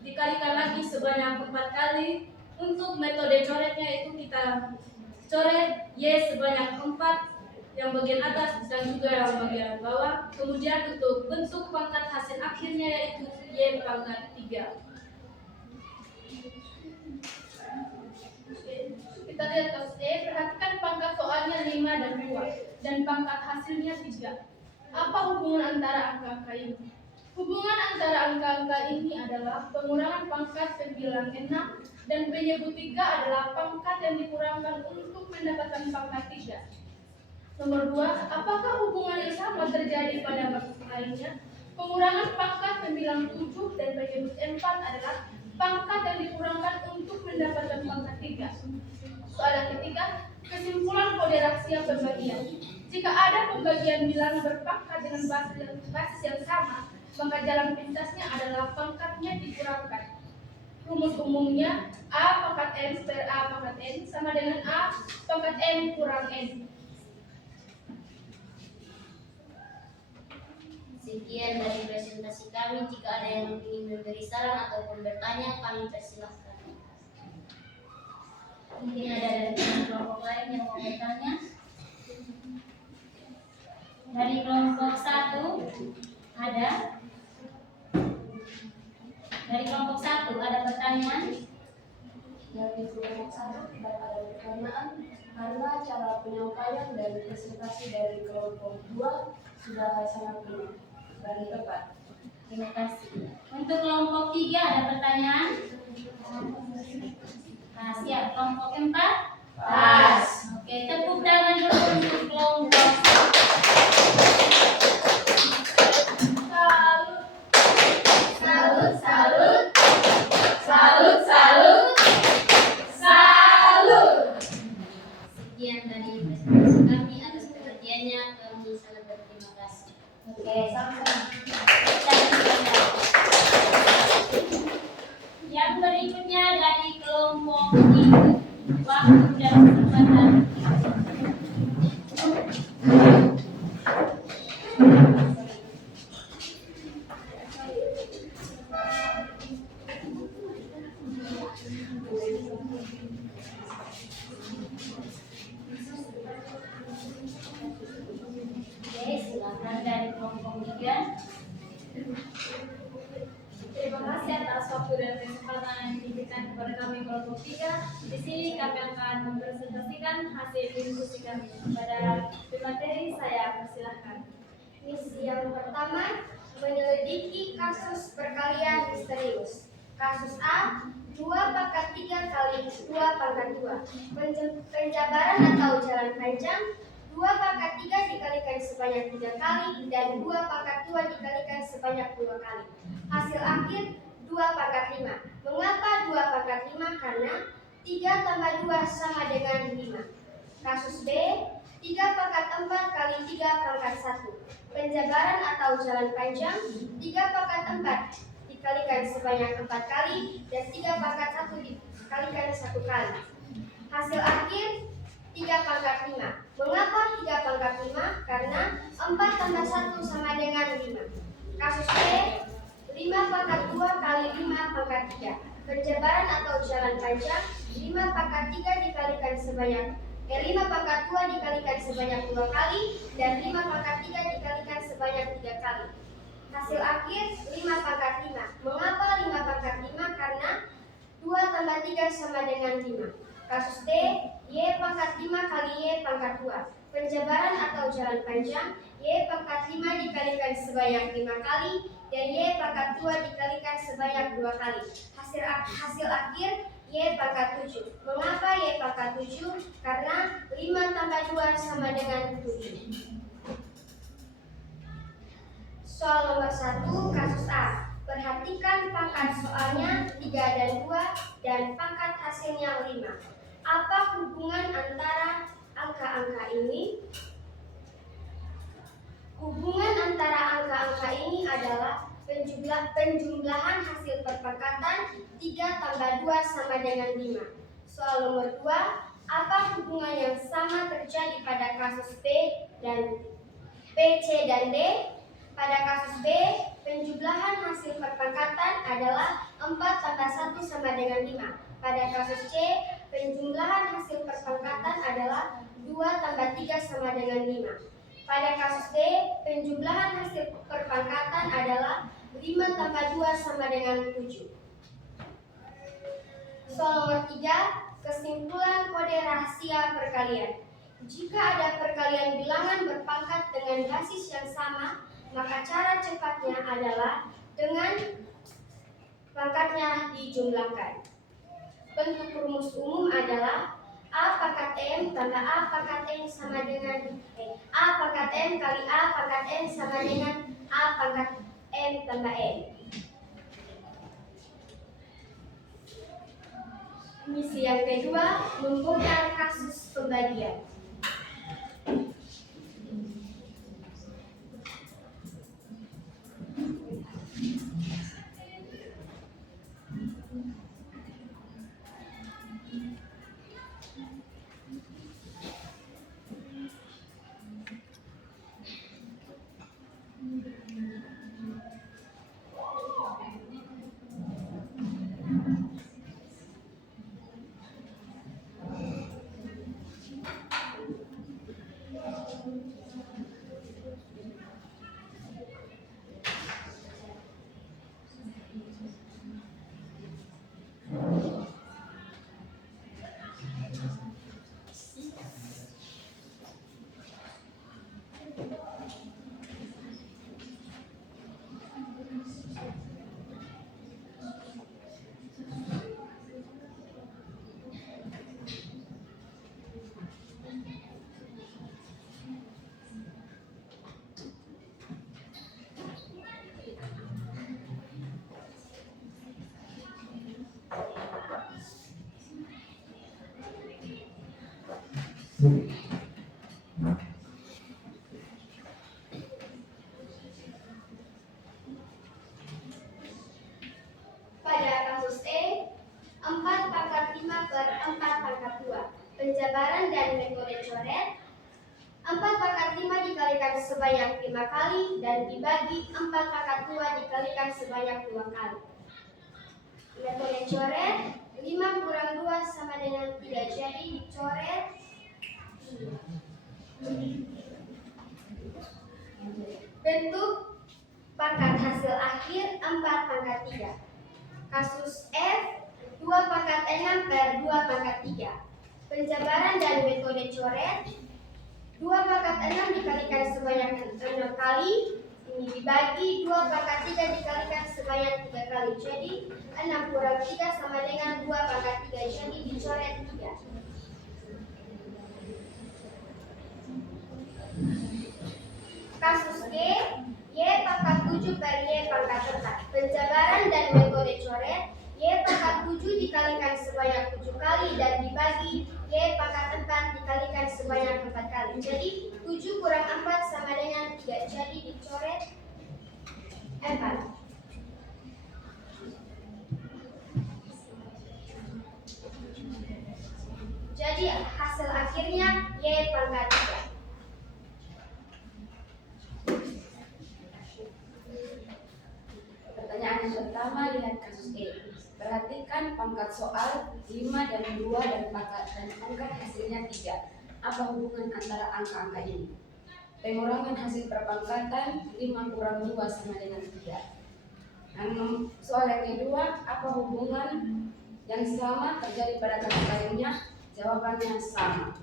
dikalikan lagi sebanyak 4 kali. Untuk metode coretnya itu kita coret Y sebanyak 4 yang bagian atas dan juga yang bagian bawah. Kemudian untuk bentuk pangkat hasil akhirnya yaitu Y pangkat 3. Kita lihat kasus E, perhatikan pangkat soalnya 5 dan 2 dan pangkat hasilnya 3. Apa hubungan antara angka-angka ini? Hubungan antara angka-angka ini adalah pengurangan pangkat pembilang 6 dan penyebut 3 adalah pangkat yang dikurangkan untuk mendapatkan pangkat 3. Nomor 2, apakah hubungan yang sama terjadi pada kasus lainnya? Pengurangan pangkat pembilang 7 dan penyebut 4 adalah pangkat yang dikurangkan untuk mendapatkan pangkat 3. Soal yang ketiga, kesimpulan kode raksia pembagian. Jika ada pembagian bilang berpangkat dengan basis yang sama, maka jalan pintasnya adalah pangkatnya dikurangkan. Rumus umumnya A pangkat N per A pangkat N sama dengan A pangkat N kurang N. Sekian dari presentasi kami. Jika ada yang ingin memberi saran ataupun bertanya, kami persilahkan. Mungkin ada dari kelompok lain yang mau bertanya. Dari kelompok 1 ada. Dari kelompok 1 ada pertanyaan. Dari kelompok 1 tidak ada pertanyaan karena cara penyampaian dan presentasi dari kelompok 2 sudah sangat benar dan tepat. Terima kasih. Untuk kelompok 3 ada pertanyaan. Nah, siap. Kelompok 4? Pas. Oke, tepuk tangan dulu untuk kelompok. Salut, salut, salut, salut, salut. Sekian dari presentasi kami. Atas pengertiannya kami sangat berterima kasih. Oke, sama-sama. Yang berikutnya dari kelompok 3. Waktu dan kesempatan. Oke, silakan dari kelompok 3. Terima kasih atas waktu dan kesempatan yang diberikan kepada kami kelompok 3. Di sini kami akan mempresentasikan hasil diskusi kami. Pada pemateri saya persilahkan. Misi yang pertama, menyelidiki kasus perkalian misterius. Kasus A, 2 pangkat 3 kali 2 pangkat 2. Penjabaran atau jalan panjang, 2 pangkat 3 dikalikan sebanyak 3 kali dan 2 pangkat 2 dikalikan sebanyak 2 kali. Hasil akhir 2 pangkat 5. Mengapa 2 pangkat 5? Karena 3 tambah 2 sama dengan 5. Kasus B, 3 pangkat 4 kali 3 pangkat 1. Penjabaran atau jalan panjang, 3 pangkat 4 dikalikan sebanyak 4 kali dan 3 pangkat 1 dikalikan 1 kali. Hasil akhir 3 pangkat 5. Mengapa 3 pangkat 5? Karena 4 tambah 1 sama dengan 5. Kasus B, 5 pangkat 2 kali 5 pangkat 3. Penjabaran atau jalan panjang, 5 pangkat 3 dikalikan sebanyak 5 pangkat 2 dikalikan sebanyak 2 kali, dan 5 pangkat 3 dikalikan sebanyak 3 kali. Hasil akhir 5 pangkat 5. Mengapa 5 pangkat 5? Karena 2 tambah 3 sama dengan 5. Kasus D, Y pangkat 5 kali Y pangkat 2. Penjabaran atau jalan panjang, Y pangkat 5 dikalikan sebanyak 5 kali, dan Y pangkat 2 dikalikan sebanyak 2 kali. Hasil akhir Y pangkat 7. Mengapa Y pangkat 7? Karena 5 tambah 2 sama dengan 7. Soal nomor 1, kasus A. Perhatikan pangkat soalnya 3 dan 2 dan pangkat hasilnya 5. Apa hubungan antara angka-angka ini? Hubungan antara angka-angka ini adalah penjumlahan hasil perpangkatan 3 tambah 2 sama dengan 5. Soal nomor 2, apa hubungan yang sama terjadi pada kasus B, C, dan D? Pada kasus B, penjumlahan hasil perpangkatan adalah 4 tambah 1 sama dengan 5. Pada kasus C, penjumlahan hasil perpangkatan adalah 2 tambah 3 sama dengan 5. Pada kasus D, penjumlahan hasil perpangkatan adalah 5 tambah 2 sama dengan 7. Soal nomor 3, kesimpulan kode rahasia perkalian. Jika ada perkalian bilangan berpangkat dengan basis yang sama, maka cara cepatnya adalah dengan pangkatnya dijumlahkan. Bentuk rumus umum adalah A pangkat M tambah A pangkat N sama dengan A pangkat M kali A pangkat N sama dengan A pangkat M tambah N. Misi yang kedua, membongkar kasus pembagian. Pada kasus E, 4 pangkat 5 per 4 pangkat 2. Penjabaran dan metode coret. 4 pangkat 5 dikalikan sebanyak 5 kali dan dibagi 4 pangkat 2 dikalikan sebanyak 2 kali. Metode coret, 5 kurang 2 sama dengan 3, jadi dicoret. Bentuk pangkat hasil akhir 4 pangkat 3. Kasus F, 2 pangkat 6 per 2 pangkat 3. Penjabaran dan metode coret, 2 pangkat 6 dikalikan sebanyak 6 kali, ini dibagi 2 pangkat 3 dikalikan sebanyak 3 kali, jadi 6 kurang 3 sama dengan 2 pangkat 3, jadi dicoret 3. Kasus G, Y pangkat 7 per Y pangkat 4. Penjabaran dan metode coret, Y pangkat 7 dikalikan sebanyak 7 kali dan dibagi Y pangkat 4 dikalikan sebanyak 4 kali. Jadi 7 kurang 4 sama dengan 3, jadi dicoret 4. Jadi hasil akhirnya Y pangkat 3. Pertanyaan yang pertama, lihat kasus E. Perhatikan pangkat soal 5 dan 2 dan pangkat hasilnya 3. Apa hubungan antara angka-angka ini? Pengurangan hasil perpangkatan 5 kurang 2 sama dengan 3. Dan soal yang kedua, apa hubungan yang sama terjadi pada kasus lainnya? Jawabannya sama.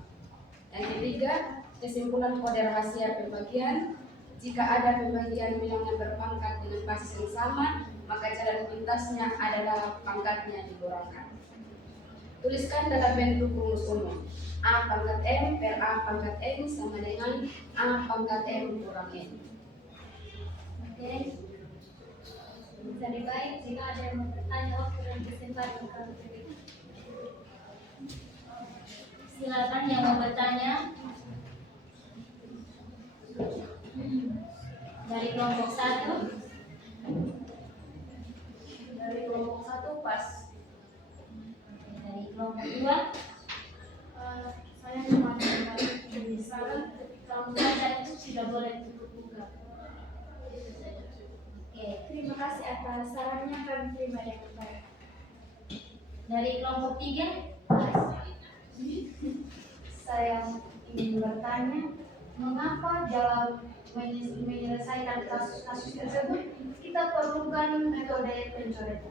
Yang ketiga, kesimpulan kode rahasia pembagian. Jika ada pembagian bilangan berpangkat dengan basis yang sama, maka jalan pintasnya adalah pangkatnya dikurangkan. Tuliskan dalam bentuk rumus umum. A pangkat M per A pangkat N sama dengan A pangkat M kurang N. Oke. Jadi baik, jika ada yang mau bertanya, waktu dan kesempatan kami berikan. Silakan yang mau bertanya. Dari kelompok 1. Dari kelompok 1 pas. Dari kelompok 2. Saya cuma memberi saran ketika membaca itu tidak boleh tutup muka. Oke. Terima kasih atas sarannya, kami terima dengan baik. Dari kelompok 3. Saya ingin bertanya, mengapa dalam menyelesaikan kasus-kasus tersebut kita perlukan metode pencoretan?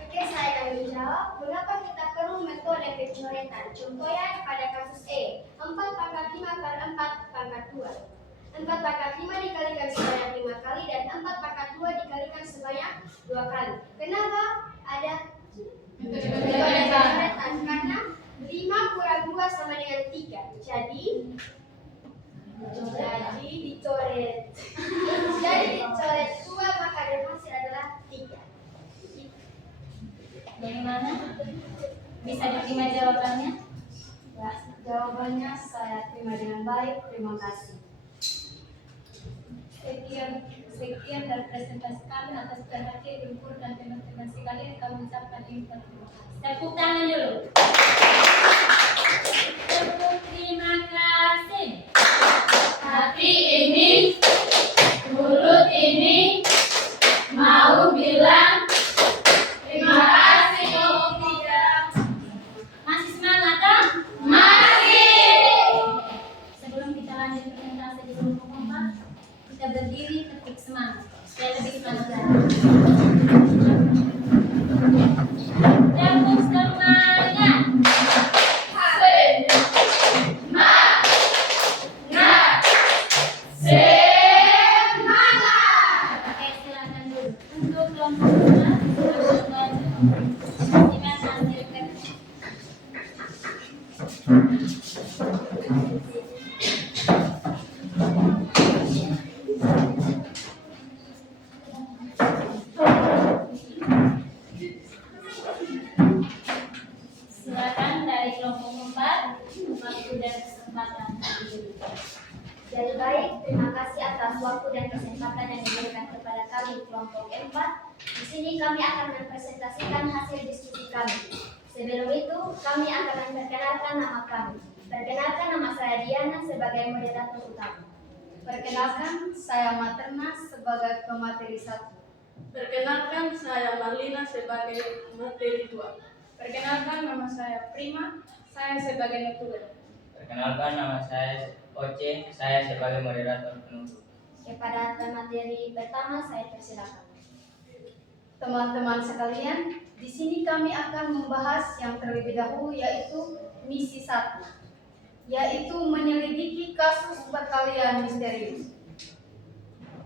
Oke, saya akan menjawab mengapa kita perlu metode pencoretan. Contohnya pada kasus E, 4 pangkat 5 per 4 pangkat 2. 4 pangkat 5 dikalikan sebanyak 5 kali dan 4 pangkat 2 dikalikan sebanyak 2 kali. Kenapa ada metode pencoretan? Karena 5 kurang 2 sama dengan 3. Jadi dicoret. Jadi dicoret 2 maka yang hasil adalah 3. Bagaimana? Bisa diterima jawabannya? Ya, jawabannya saya terima dengan baik. Terima kasih. Sekian dari presentasi kami. Atas perhatian Ibu Guru dan teman-teman sekalian, kami ucapkan terima kasih. Tepuk tangan dulu. Tepuk terima kasih. Hati ini, mulut ini, mau bilang terima kasih kelompok 3. Masih semangat kan? Masih. Sebelum kita lanjut presentasi di kelompok 4, kita berdiri ketik semangat. Supaya lebih semangat lagi. Tepuk semangat. Oke, silakan dulu. Untuk kelompok 2, dengan hasil kerja. Silakan dari kelompok 4, waktu dan kesempatan. Jadi baik, terima kasih atas waktu dan kesempatan yang diberikan kepada kami kelompok 4. Di sini kami akan mempresentasikan hasil diskusi kami. Sebelum itu, kami akan memperkenalkan nama kami. Perkenalkan, nama saya Diana sebagai moderator utama. Perkenalkan, saya Materna sebagai pemateri 1. Perkenalkan, saya Marlina sebagai materi 2. Perkenalkan, nama saya Prima, saya sebagai notulen. Perkenalkan, nama saya Oce, saya sebagai moderator penutup. Kepada pemateri pertama, saya persilakan. Teman-teman sekalian, di sini kami akan membahas yang terlebih dahulu yaitu misi 1, yaitu menyelidiki kasus perkalian misterius.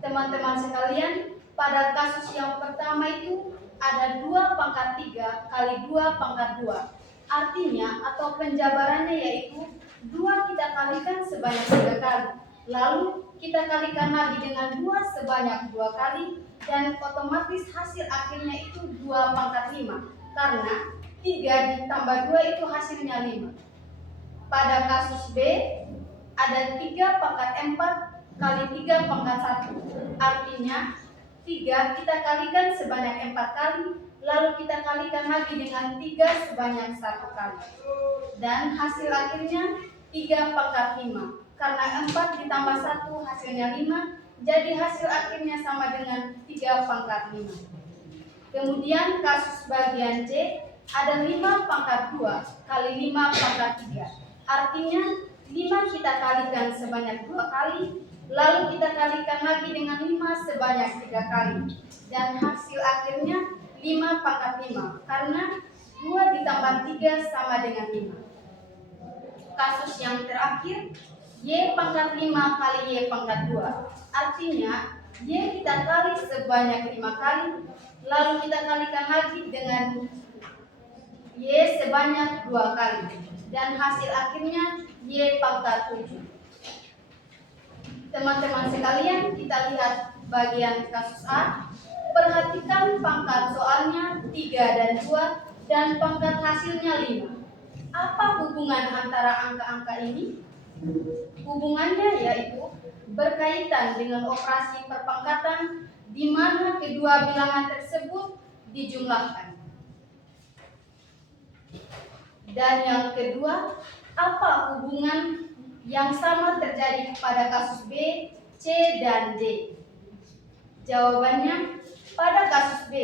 Teman-teman sekalian, pada kasus yang pertama itu ada 2 pangkat 3 kali 2 pangkat 2. Artinya atau penjabarannya yaitu 2 kita kalikan sebanyak 3 kali. Lalu kita kalikan lagi dengan 2 sebanyak 2 kali dan otomatis hasil akhirnya itu 2 pangkat 5. Karena 3 ditambah 2 itu hasilnya 5. Pada kasus B ada 3 pangkat 4 kali 3 pangkat 1. Artinya 3 kita kalikan sebanyak 4 kali, lalu kita kalikan lagi dengan 3 sebanyak 1 kali. Dan hasil akhirnya 3 pangkat 5. Karena 4 ditambah 1 hasilnya 5, jadi hasil akhirnya sama dengan 3 pangkat 5. Kemudian kasus bagian C, ada 5 pangkat 2 kali 5 pangkat 3. Artinya 5 kita kalikan sebanyak 2 kali, lalu kita kalikan lagi dengan 5 sebanyak 3 kali. Dan hasil akhirnya 5 pangkat 5, karena 2 ditambah 3 sama dengan 5. Kasus yang terakhir, Y pangkat 5 kali Y pangkat 2. Artinya, Y kita kali sebanyak 5 kali, lalu kita kalikan lagi dengan Y sebanyak 2 kali. Dan hasil akhirnya Y pangkat 7. Teman-teman sekalian, kita lihat bagian kasus A. Perhatikan pangkat soalnya 3 dan 2 dan pangkat hasilnya 5. Apa hubungan antara angka-angka ini? Hubungannya yaitu berkaitan dengan operasi perpangkatan di mana kedua bilangan tersebut dijumlahkan. Dan yang kedua, apa hubungan yang sama terjadi pada kasus B, C, dan D? Jawabannya, pada kasus B,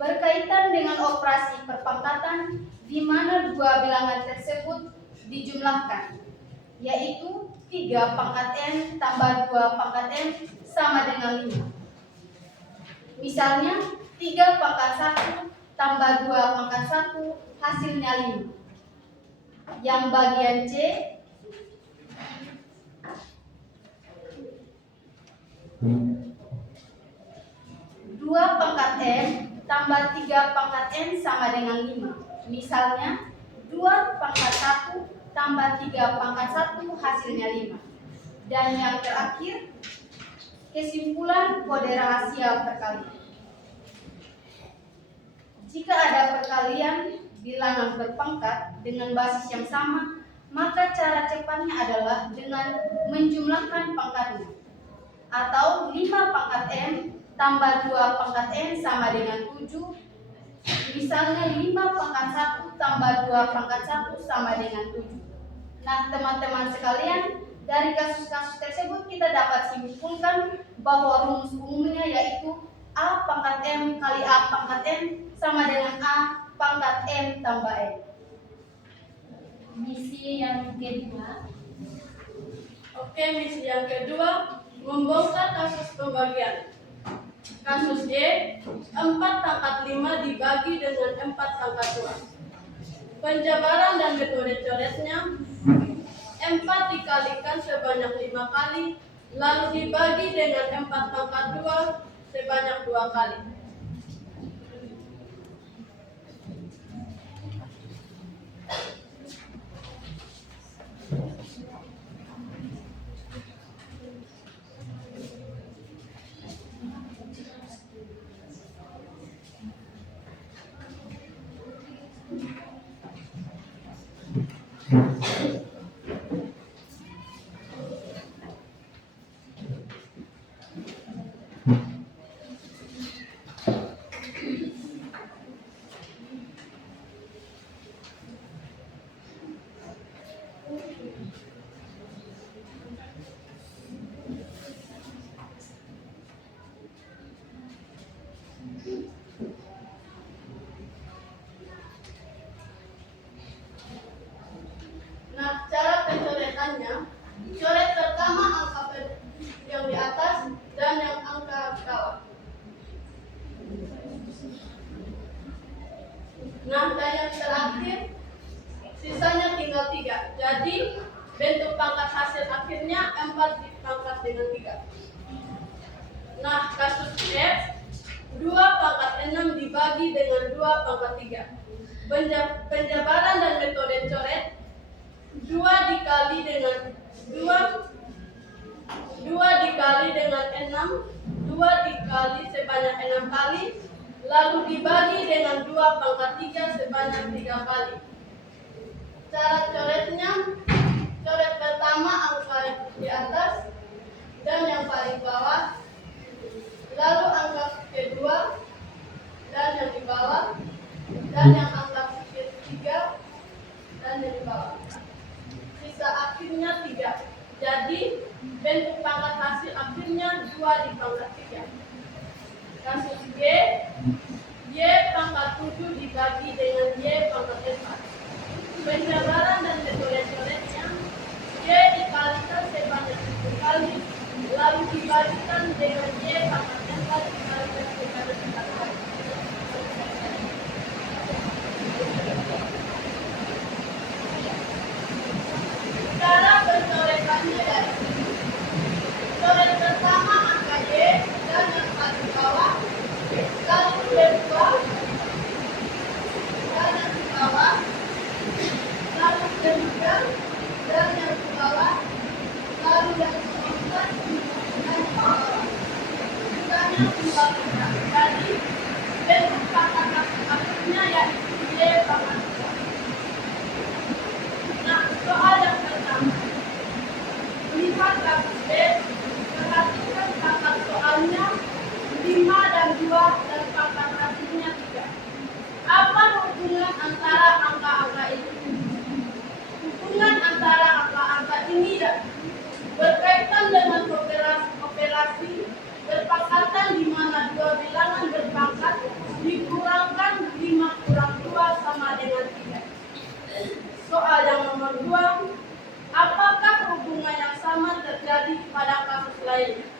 berkaitan dengan operasi perpangkatan di mana dua bilangan tersebut dijumlahkan, yaitu 3 pangkat N tambah 2 pangkat N sama dengan 5. Misalnya, 3 pangkat 1 tambah 2 pangkat 1 hasilnya 5. Yang bagian C, 2 pangkat N tambah 3 pangkat N sama dengan 5. Misalnya, 2 pangkat 1 tambah 3 pangkat 1 hasilnya 5. Dan yang terakhir, kesimpulan kode rahasia perkalian. Jika ada perkalian bilangan berpangkat dengan basis yang sama, maka cara cepatnya adalah dengan menjumlahkan pangkatnya. Atau 5 pangkat N tambah 2 pangkat N sama dengan 7. Misalnya 5 pangkat 1 tambah 2 pangkat 1 sama dengan 7. Nah, teman-teman sekalian, dari kasus-kasus tersebut kita dapat simpulkan bahwa rumus umumnya yaitu A pangkat M kali A pangkat N sama dengan A pangkat M tambah N. Misi yang kedua. Oke, misi yang kedua, membongkar kasus pembagian. Kasus D, 4 pangkat 5 dibagi dengan 4 pangkat 2. Penjabaran dan metode coretnya, 4 dikalikan sebanyak 5 kali, lalu dibagi dengan 4 pangkat 2 sebanyak 2 kali. Nah, cara pencoretannya, coret pertama angka yang di atas dan yang angka bawah. Nah, dan yang terakhir, sisanya tinggal 3. Jadi, bentuk pangkat hasil akhirnya 4 dipangkat dengan 3. Nah, kasus F, 2 pangkat 6 dibagi dengan 2 pangkat 3. Penjabaran dan metode coret, 2 dikali dengan 2 dikali dengan 6, 2 dikali sebanyak 6 kali, lalu dibagi dengan 2 pangkat 3 sebanyak 3 kali. Cara coretnya, coret pertama angka di atas dan yang paling bawah, lalu angka kedua dan yang di bawah. di bawah. Sisa akhirnya 3. Jadi bentuk pangkat hasil akhirnya 2 di pangkat 3. Kasus G, Y pangkat 7 dibagi dengan Y pangkat 4. Penjabaran dan coret-coretnya, Y dikalikan sebanyak 7 kali, lalu dibagikan dengan Y pangkat 4 dikalikan sebanyak 4 kali. Cara pencoretannya yaitu coret pertama angka Y dan yang paling bawah, lalu kedua dan yang di bawah, lalu ketiga dan yang di bawah, lalu yang keempat dan di bawah. Bukannya dibagi. Jadi bentuk pangkat akhirnya yaitu Y pangkat 2. Nah, soal yang pertama, lihat kasus B, perhatikan pangkat soalnya 5 dan 2 dan pangkat hasilnya 3. Apa hubungan antara angka-angka itu? Hubungan antara angka-angka ini berkaitan dengan operasi berpangkatan di mana 2 bilangan berpangkat dikurangkan 5 kurang 2 sama dengan 3. Soal yang nomor 2, apakah hubungan yang sama terjadi pada kasus lainnya?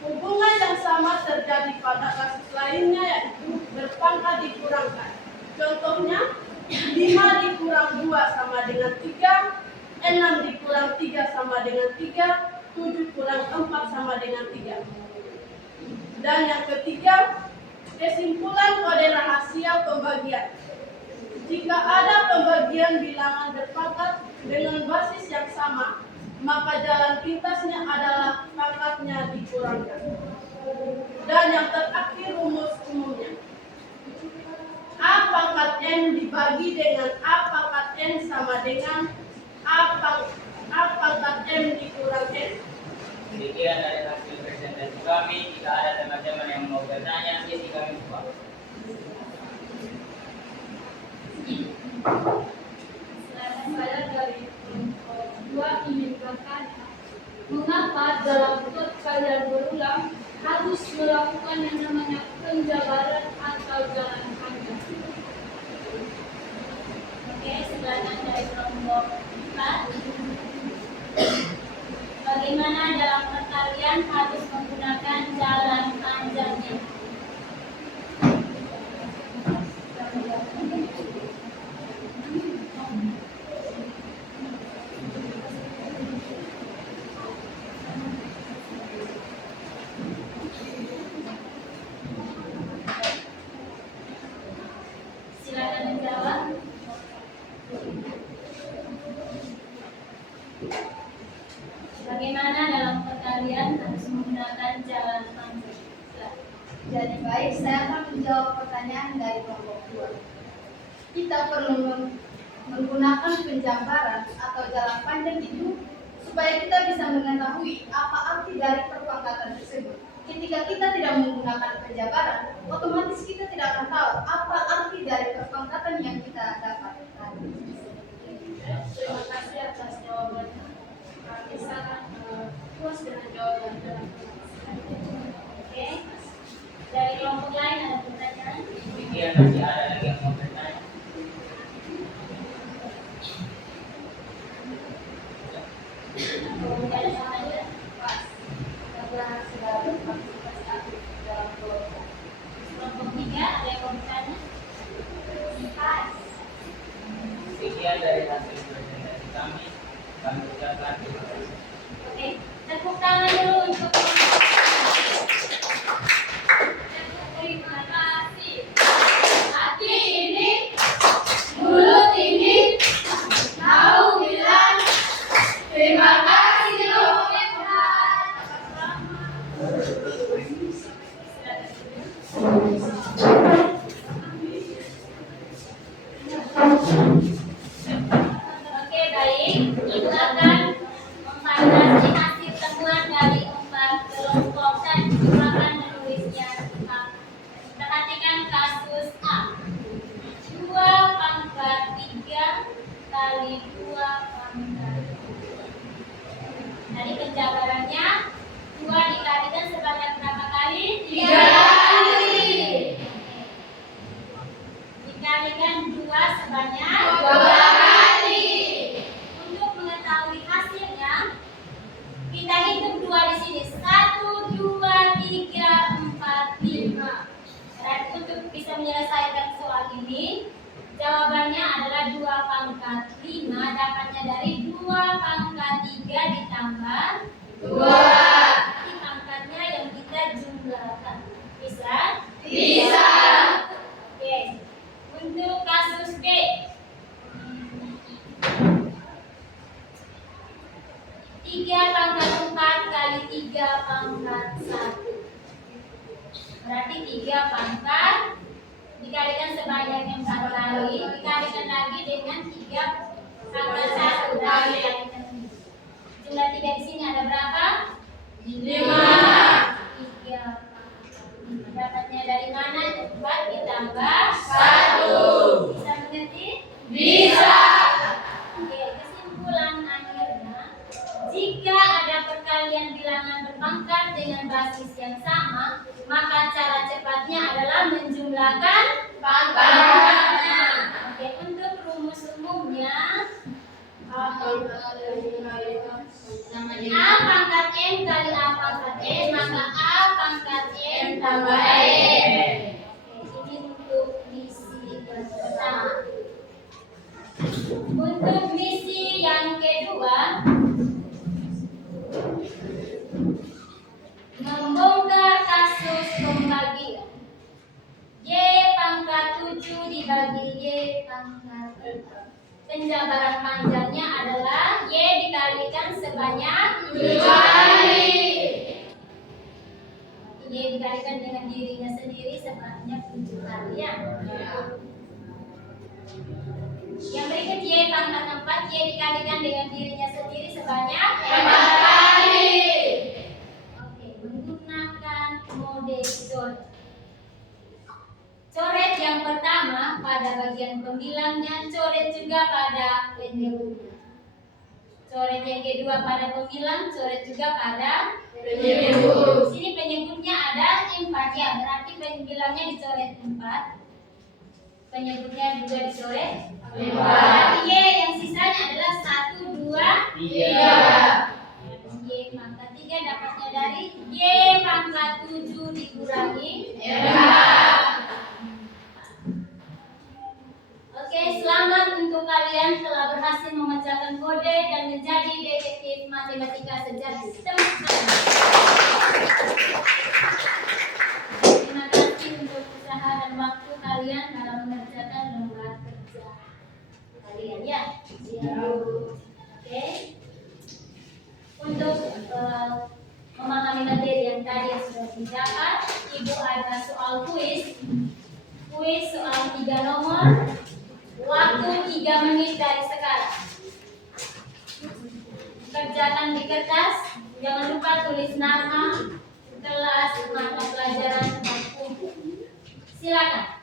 Hubungan yang sama terjadi pada kasus lainnya yaitu berpangkat dikurangkan. Contohnya, 5 dikurang 2 sama dengan 3, 6 dikurang 3 sama dengan 3, 7 kurang 4 sama dengan 3. Dan yang ketiga, kesimpulan kode rahasia pembagian. Jika ada pembagian bilangan berpangkat dengan basis yang sama, maka jalan pintasnya adalah pangkatnya dikurangkan. Dan yang terakhir rumus umumnya. A pangkat N dibagi dengan A pangkat N sama dengan A pangkat M dikurang N. Demikian dari hasil presentasi kami. Jika ada teman-teman yang mau bertanya, isi kami buka. Saya dari kelompok 2 ingin bertanya, mengapa dalam kalian berulang harus melakukan yang namanya penjabaran atau jalan panjang? Oke, silakan dari kelompok 4. Bagaimana dalam perkalian harus menggunakan jalan panjangnya? Silakan menjawab. Bagaimana dalam perkalian harus menggunakan jalan panjang? Jadi baik, saya akan menjawab pertanyaan dari kelompok 2. Kita perlu menggunakan penjabaran atau jalan panjang itu supaya kita bisa mengetahui apa arti dari perpangkatan tersebut. Ketika kita tidak menggunakan penjabaran, otomatis kita tidak akan tahu apa arti dari perpangkatan yang kita dapat. Terima kasih atas jawabannya. Kami sangat puas dengan jawaban dari Oke. Dari kelompok lain ada pertanyaan? Demikian masih ada lagi yang mau bertanya. Tidak ada pertanyaan? Kelompok 3 ada yang mau bertanya? Sekian dari hasil presentasi kami. Kami ucapkan terima kasih. Oke, tepuk tangan dulu untuk terima kasih. hati ini, mulut ini, tahu bilang terima kasih loh. Oke, baik. Ibu akan memvalidasi hasil temuan dari 4 kelompok dan Ibu akan menulisnya. Perhatikan kasus A. 2 pangkat 3 kali 2 pangkat. Tadi penjabarannya 2 dikalikan sebanyak berapa kali? 3 kali. Dikalikan 2 sebanyak 2 kali. Untuk mengetahui hasilnya, kita hitung 2 di sini. 1, 2, 3, 4, 5. Berarti untuk bisa menyelesaikan soal ini, jawabannya adalah 2 pangkat 5 dapatnya dari 2 pangkat 3 ditambah 2. Ini pangkatnya yang kita jumlahkan. Bisa? Bisa. Oke. Untuk kasus B. 3 pangkat 4 kali 3 pangkat 1. Berarti 3 pangkat dikalikan sebanyak 4 kali, dikalikan lagi dengan 3 pangkat 1 kali. Jumlah 3 di sini ada berapa? 5. 3. Dapatnya dari mana? 4 ditambah 1. Bisa mengerti? Bisa. Oke, kesimpulan akhirnya, jika ada perkalian bilangan berpangkat dengan basis yang sama, maka cara cepatnya adalah menjumlahkan pangkatnya. Oke, untuk rumus umumnya, A pangkat M kali A pangkat N, maka A pangkat M tambah N. Oke, ini untuk misi pertama. Untuk misi yang kedua, membongkar kasus pembagian Y pangkat 7 dibagi Y pangkat 4. Penjabaran panjangnya adalah Y dikalikan sebanyak 7 kali. Y dikalikan dengan dirinya sendiri sebanyak 7 kali ya. Yang berikut Y pangkat 4, Y dikalikan dengan dirinya sendiri sebanyak 4 kali. Oke, menggunakan mode coret. Coret yang pertama pada bagian pembilangnya, coret juga pada penyebutnya. Coret yang kedua pada pembilang, coret juga pada penyebut. Di sini penyebutnya ada 4 ya, berarti pembilangnya dicoret 4. Penyebutnya juga dicoret 4. Berarti Y yang sisanya adalah 1, 2, 3. Y pangkat 3 dapatnya dari Y pangkat 7 dikurangi 4. Oke, selamat untuk kalian telah berhasil memecahkan kode dan menjadi detektif matematika sejati. Tepuk tangan. Terima kasih untuk usaha dan waktu kalian dalam mengerjakan lembar kerja kalian ya. Oke. Untuk memahami materi yang tadi yang sudah didapat, Ibu ada soal kuis. Kuis soal 3 nomor. Waktu 3 menit dari sekarang. Kerjakan di kertas. Jangan lupa tulis nama, kelas, mata pelajaran, dan buku. Silakan.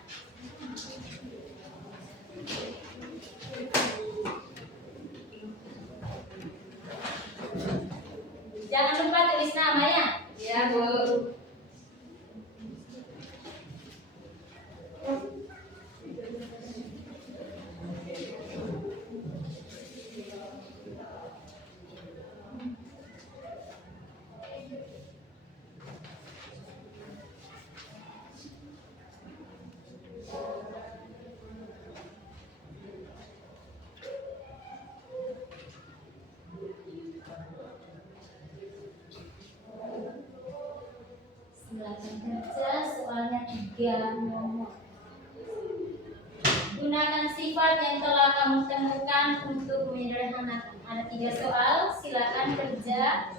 Jangan lupa tulis nama ya. Ya, Bu. Silakan kerja soalnya 3 nomor. Gunakan sifat yang telah kamu temukan untuk menyederhanakan. Ada 3 soal, silakan kerja.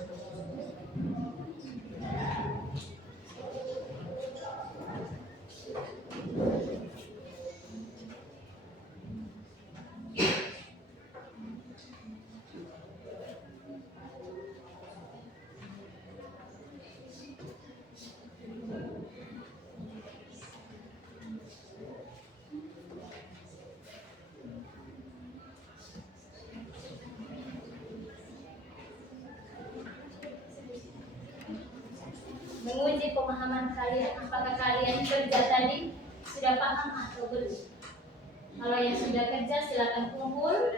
menguji pemahaman kalian. Apakah kalian kerja tadi sudah paham atau belum? Kalau yang sudah kerja silakan kumpul. Oke.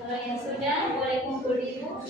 Kalau yang sudah boleh kumpul ibu.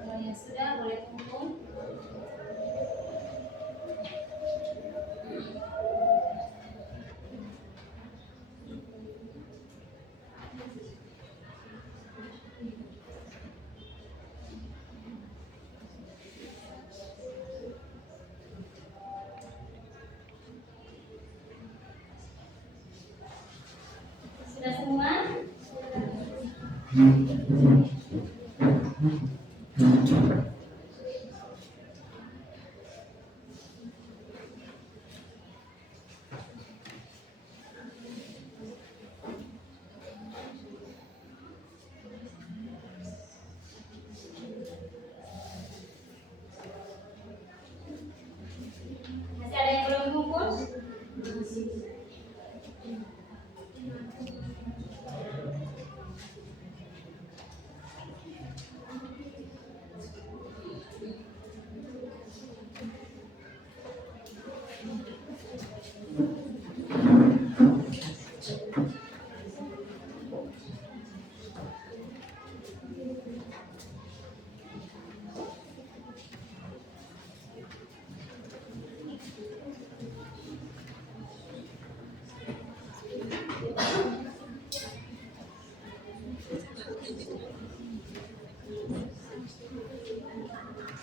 Kalau yang sudah boleh kumpul. Sudah semua? Masih ada yang belum kumpul?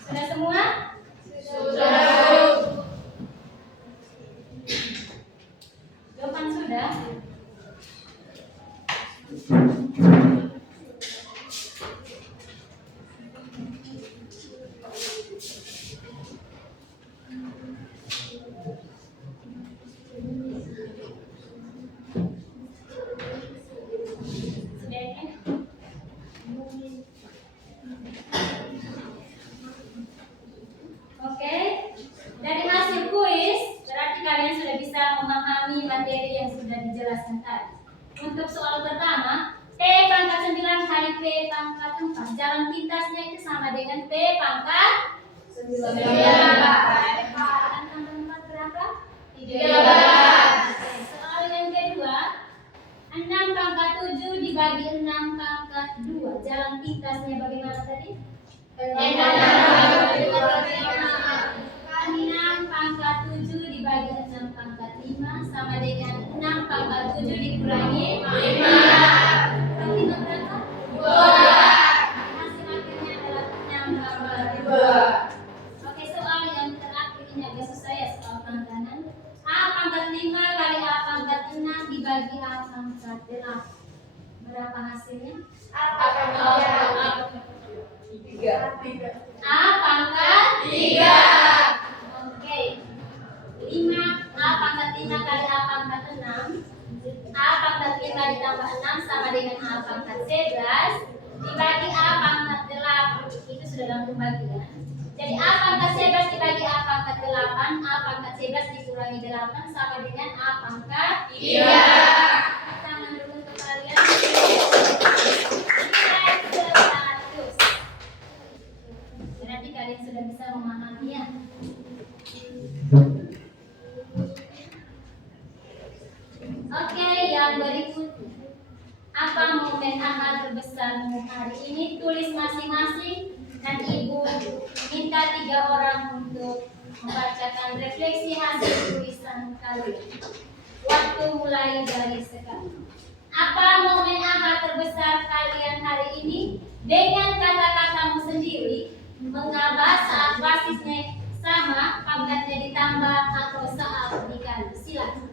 Sudah semua? Jawaban sudah? Sudah ya? Oke, dari hasil kuis berarti kalian sudah bisa memahami materi yang sudah dijelaskan tadi. Untuk soal pertama, P pangkat 9 kali P pangkat 4. Jalan pintasnya itu sama dengan P pangkat 9. Dan tambah 4 berapa? 13. Oke, soal yang kedua, 6 pangkat 7 dibagi 6 pangkat 2. Jalan pintasnya bagaimana tadi? 6 pangkat 7 dibagi 6 pangkat 5 sama dengan 6 pangkat 7 dikurangi 5. Kurang 5 berapa? 2. Hasil akhirnya adalah 6 pangkat 2. Oke, soal yang terakhir ini agak susah ya, soal pangkanan. A pangkat 5 kali A pangkat 6 dibagi A pangkat 8. Berapa hasilnya? Tiga. A pangkat 3. Oke. 5 A pangkat 5 kali A pangkat 6. A pangkat 5 ditambah 6 sama dengan A pangkat 11 dibagi A pangkat 8. Itu sudah langsung bagian. Jadi A pangkat 11 dibagi A pangkat 8. A pangkat 11 dikurangi 8 sama dengan A pangkat 3. Tangan dulu untuk kalian. Berarti kalian sudah bisa memahaminya. Oke, yang berikutnya. hasil tulisan kalian. Waktu mulai dari sekarang. Apa momen aha terbesar kalian hari ini? Dengan kata-katamu sendiri, mengapa saat basisnya sama, pangkatnya ditambah atau saat dikali. Silakan.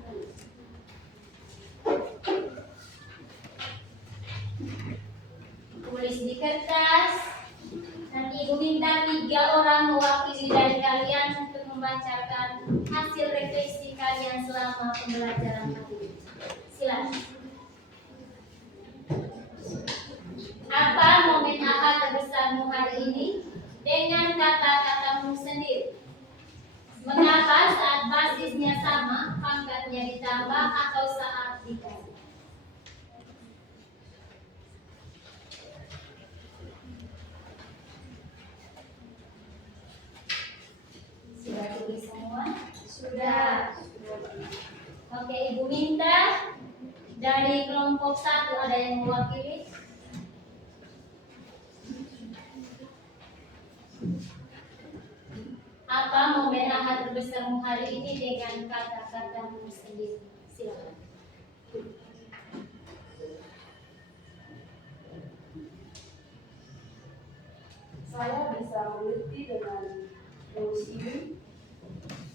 Tulis di kertas. Nanti Ibu minta 3 orang mewakili dari kalian untuk membacakan hasil refleksi kalian selama pembelajaran hari ini. Silakan. Apa momen aha terbesarmu hari ini? Dengan kata-katamu sendiri. Mengapa saat basisnya sama, pangkatnya ditambah atau saat dikali? Sudah tulis semua? Sudah. Oke, Ibu minta dari kelompok 1 ada yang mewakili? Apa momen aha terbesarmu hari ini dengan kata-katamu sendiri? Silakan. Saya bisa mengerti dengan rumus ini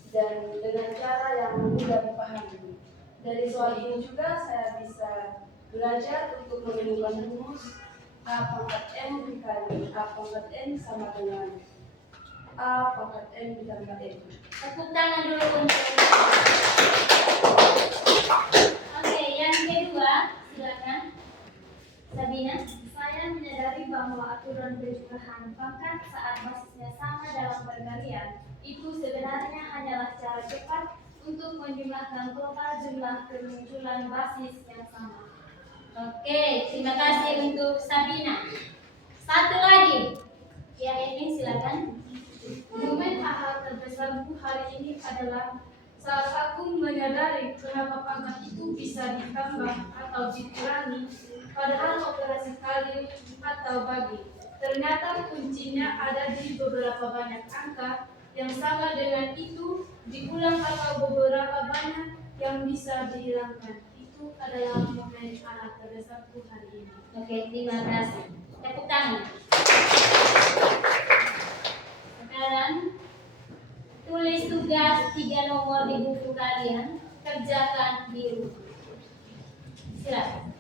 dan dengan cara yang mudah dipahami. Dari soal ini juga saya bisa belajar untuk menemukan rumus A pangkat N dikali A pangkat N sama dengan A pangkat N ditambah N. Tepuk tangan dulu untuk. Oke, yang kedua, silakan. Sabina. Saya menyadari bahwa aturan penjumlahan pangkat saat basisnya sama dalam perkalian itu sebenarnya hanyalah cara cepat untuk menjumlahkan total jumlah kemunculan basis yang sama. Oke, terima kasih untuk Sabina. Satu lagi. Ya, Edwin silakan. Momen aha terbesarku hari ini adalah saat aku menyadari kenapa pangkat itu bisa ditambah atau dikurangi, padahal operasi kali atau bagi. Ternyata kuncinya ada di beberapa banyak angka yang sama dengan itu diulang atau beberapa banyak yang bisa dihilangkan. Itu adalah momen aha terbesarku hari ini. Oke, terima kasih. Tepuk tangan. Sekarang tulis tugas 3 nomor di buku kalian, kerjakan di rumah. Silakan.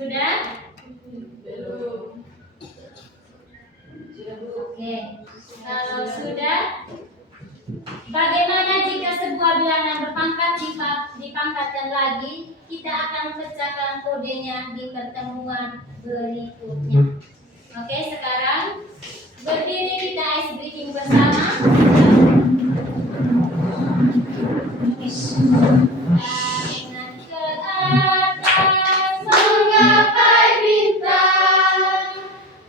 Sudah? Belum. Oke. Kalau sudah, bagaimana jika sebuah bilangan berpangkat dipangkatkan lagi? Kita akan pecahkan kodenya di pertemuan berikutnya. Oke, sekarang berdiri kita ice breaking bersama. Tangan ke atas, menggapai bintang.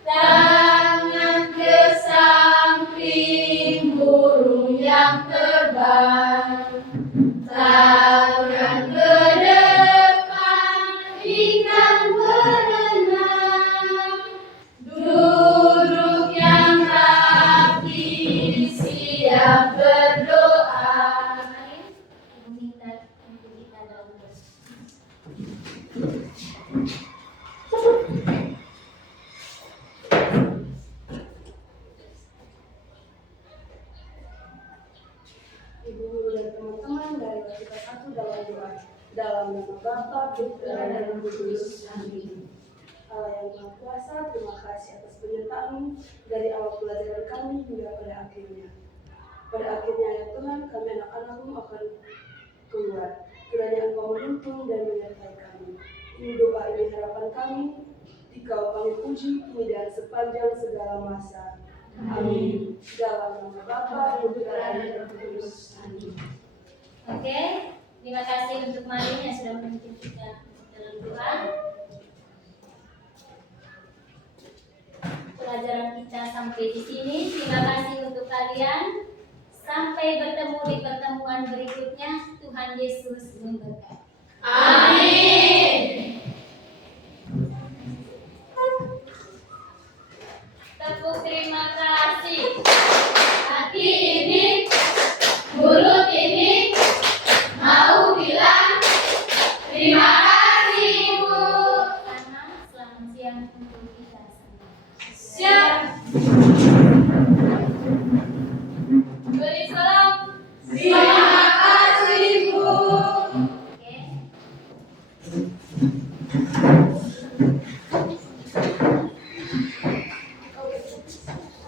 Tangan ke samping, burung yang terbang. Tangan ke depan, ikan berenang. Duduk yang rapi, siap berdoa. Ibu minta untuk kita download. Ibu guru dan teman-teman dari kita satu dalam doa dalam nama Bapa, Putra, dan Roh Kudus. Amin. Allah yang Maha Kuasa, terima kasih atas penyertaan dari awal pelajaran kami hingga pada akhirnya. Pada akhirnya ya Tuhan, kami anak-anakmu akan keluar. Kiranya Engkau menuntun dan menyertai kami. Ini doa, ini harapan kami. Dikau kami puji kini dan sepanjang segala masa. Amin. Dalam nama Bapa, Putra, dan Roh Kudus. Amin. Oke, terima kasih untuk Marin yang sudah memimpin kita dalam doa. Pelajaran kita sampai di sini. Terima kasih untuk kalian. Sampai bertemu di pertemuan berikutnya. Tuhan Yesus memberkati. Amin. Tepuk terima kasih. Hati ini, mulut ini mau bilang terima kasih Ibu. Anak, selamat siang untuk kita semua. Siap. Beri salam. Siap.